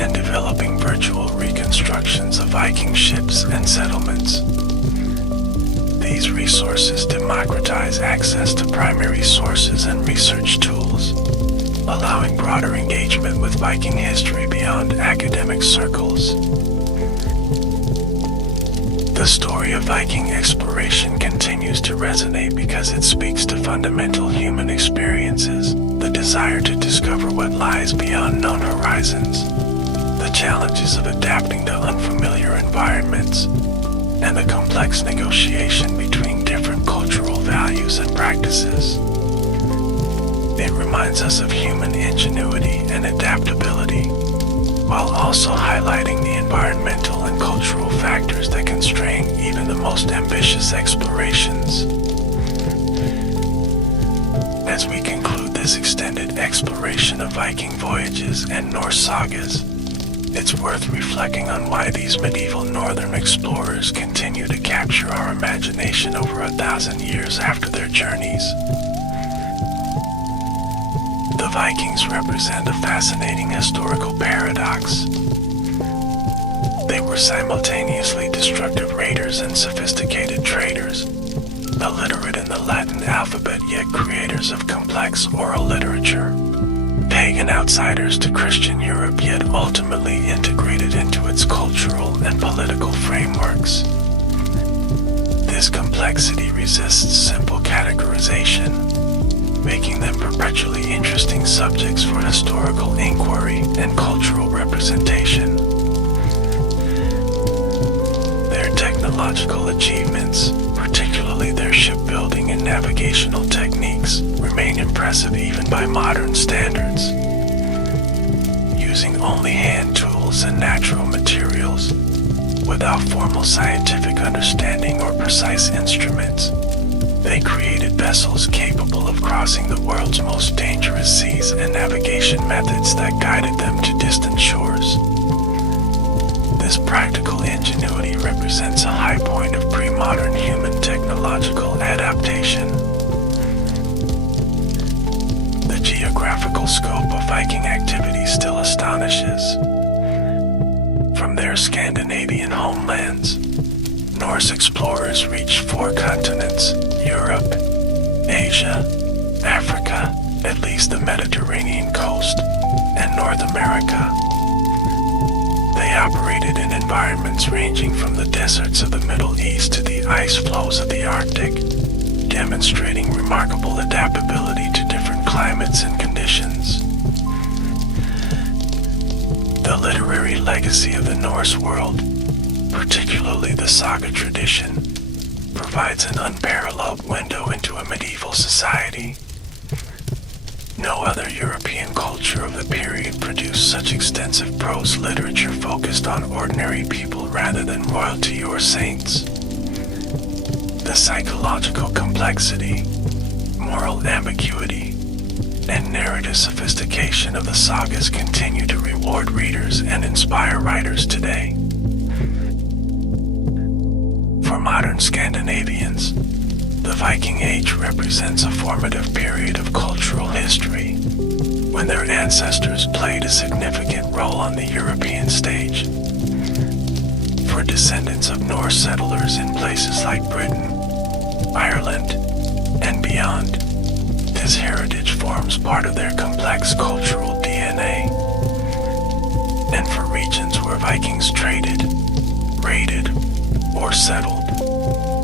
and developing virtual reconstructions of Viking ships and settlements. These resources democratize access to primary sources and research tools, allowing broader engagement with Viking history beyond academic circles. The story of Viking exploration continues to resonate because it speaks to fundamental human experiences, the desire to discover what lies beyond known horizons, the challenges of adapting to unfamiliar environments, and the complex negotiation between different cultural values and practices. It reminds us of human ingenuity and adaptability, while also highlighting the environmental and cultural factors that constrain even the most ambitious explorations. As we conclude this extended exploration of Viking voyages and Norse sagas, It's worth reflecting on why these medieval northern explorers continue to capture our imagination over 1,000 years after their journeys. The Vikings represent a fascinating historical paradox. They were simultaneously destructive raiders and sophisticated traders, illiterate in the Latin alphabet yet creators of complex oral literature, pagan outsiders to Christian Europe yet ultimately integrated into its cultural and political frameworks. This complexity resists simple categorization, making them perpetually interesting subjects for historical inquiry and cultural representation. Their technological achievements, particularly their shipbuilding and navigational techniques, remain impressive even by modern standards. Using only hand tools and natural materials, without formal scientific understanding or precise instruments, they created vessels capable of crossing the world's most dangerous seas and navigation methods that guided them to distant shores. This practical ingenuity represents a high point of pre-modern human technological adaptation. The geographical scope of Viking activity still astonishes. From their Scandinavian homelands, Norse explorers reached 4 continents: Europe, Asia, Africa, at least the Mediterranean coast, and North America. They operated in environments ranging from the deserts of the Middle East to the ice floes of the Arctic, demonstrating remarkable adaptability to different climates and conditions. The literary legacy of the Norse world, particularly the saga tradition, provides an unparalleled window into a medieval society. No other European culture of the period produced such extensive prose literature focused on ordinary people rather than royalty or saints. The psychological complexity, moral ambiguity, and narrative sophistication of the sagas continue to reward readers and inspire writers today. For modern Scandinavians, the Viking Age represents a formative period of cultural history, when their ancestors played a significant role on the European stage. For descendants of Norse settlers in places like Britain, Ireland, and beyond, this heritage forms part of their complex cultural DNA. And for regions where Vikings traded, raided, or settled,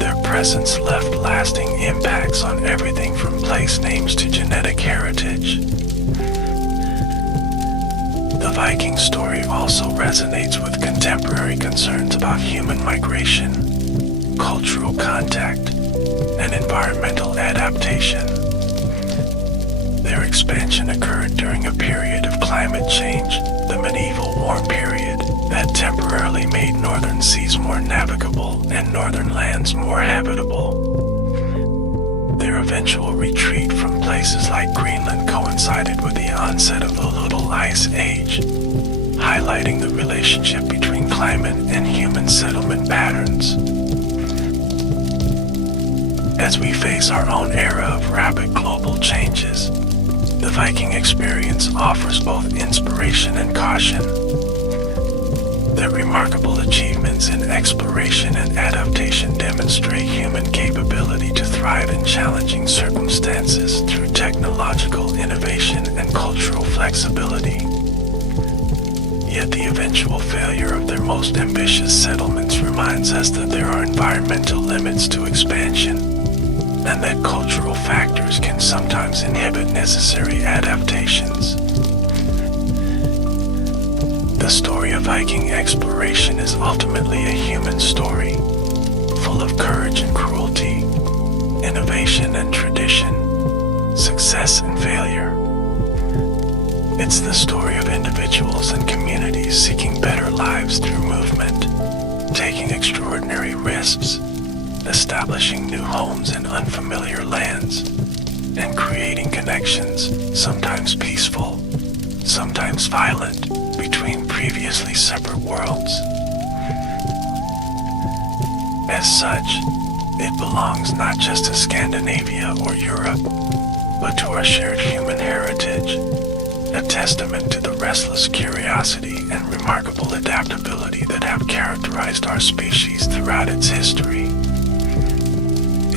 their presence left lasting impacts on everything from place names to genetic heritage. The Viking story also resonates with contemporary concerns about human migration, cultural contact, and environmental adaptation. Their expansion occurred during a period of climate change, the medieval warm period, that temporarily made northern seas more navigable and northern lands more habitable. Their eventual retreat from places like Greenland coincided with the onset of the Little Ice Age, highlighting the relationship between climate and human settlement patterns. As we face our own era of rapid global changes, the Viking experience offers both inspiration and caution. Their remarkable achievements in exploration and adaptation demonstrate human capability to thrive in challenging circumstances through technological innovation and cultural flexibility. Yet the eventual failure of their most ambitious settlements reminds us that there are environmental limits to expansion, and that cultural factors can sometimes inhibit necessary adaptations. The story of Viking exploration is ultimately a human story, full of courage and cruelty, innovation and tradition, success and failure. It's the story of individuals and communities seeking better lives through movement, taking extraordinary risks, establishing new homes in unfamiliar lands, and creating connections, sometimes peaceful, sometimes violent, between previously separate worlds. As such, it belongs not just to Scandinavia or Europe, but to our shared human heritage, a testament to the restless curiosity and remarkable adaptability that have characterized our species throughout its history.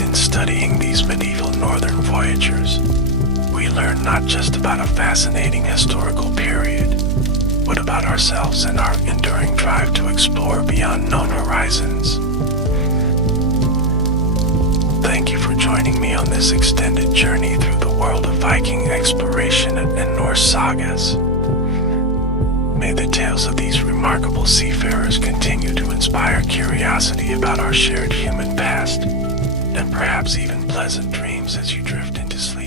In studying these medieval northern voyagers, we learn not just about a fascinating historical period, but about ourselves and our enduring drive to explore beyond known horizons. Thank you for joining me on this extended journey through the world of Viking exploration and Norse sagas. May the tales of these remarkable seafarers continue to inspire curiosity about our shared human past, and perhaps even pleasant dreams as you drift into sleep.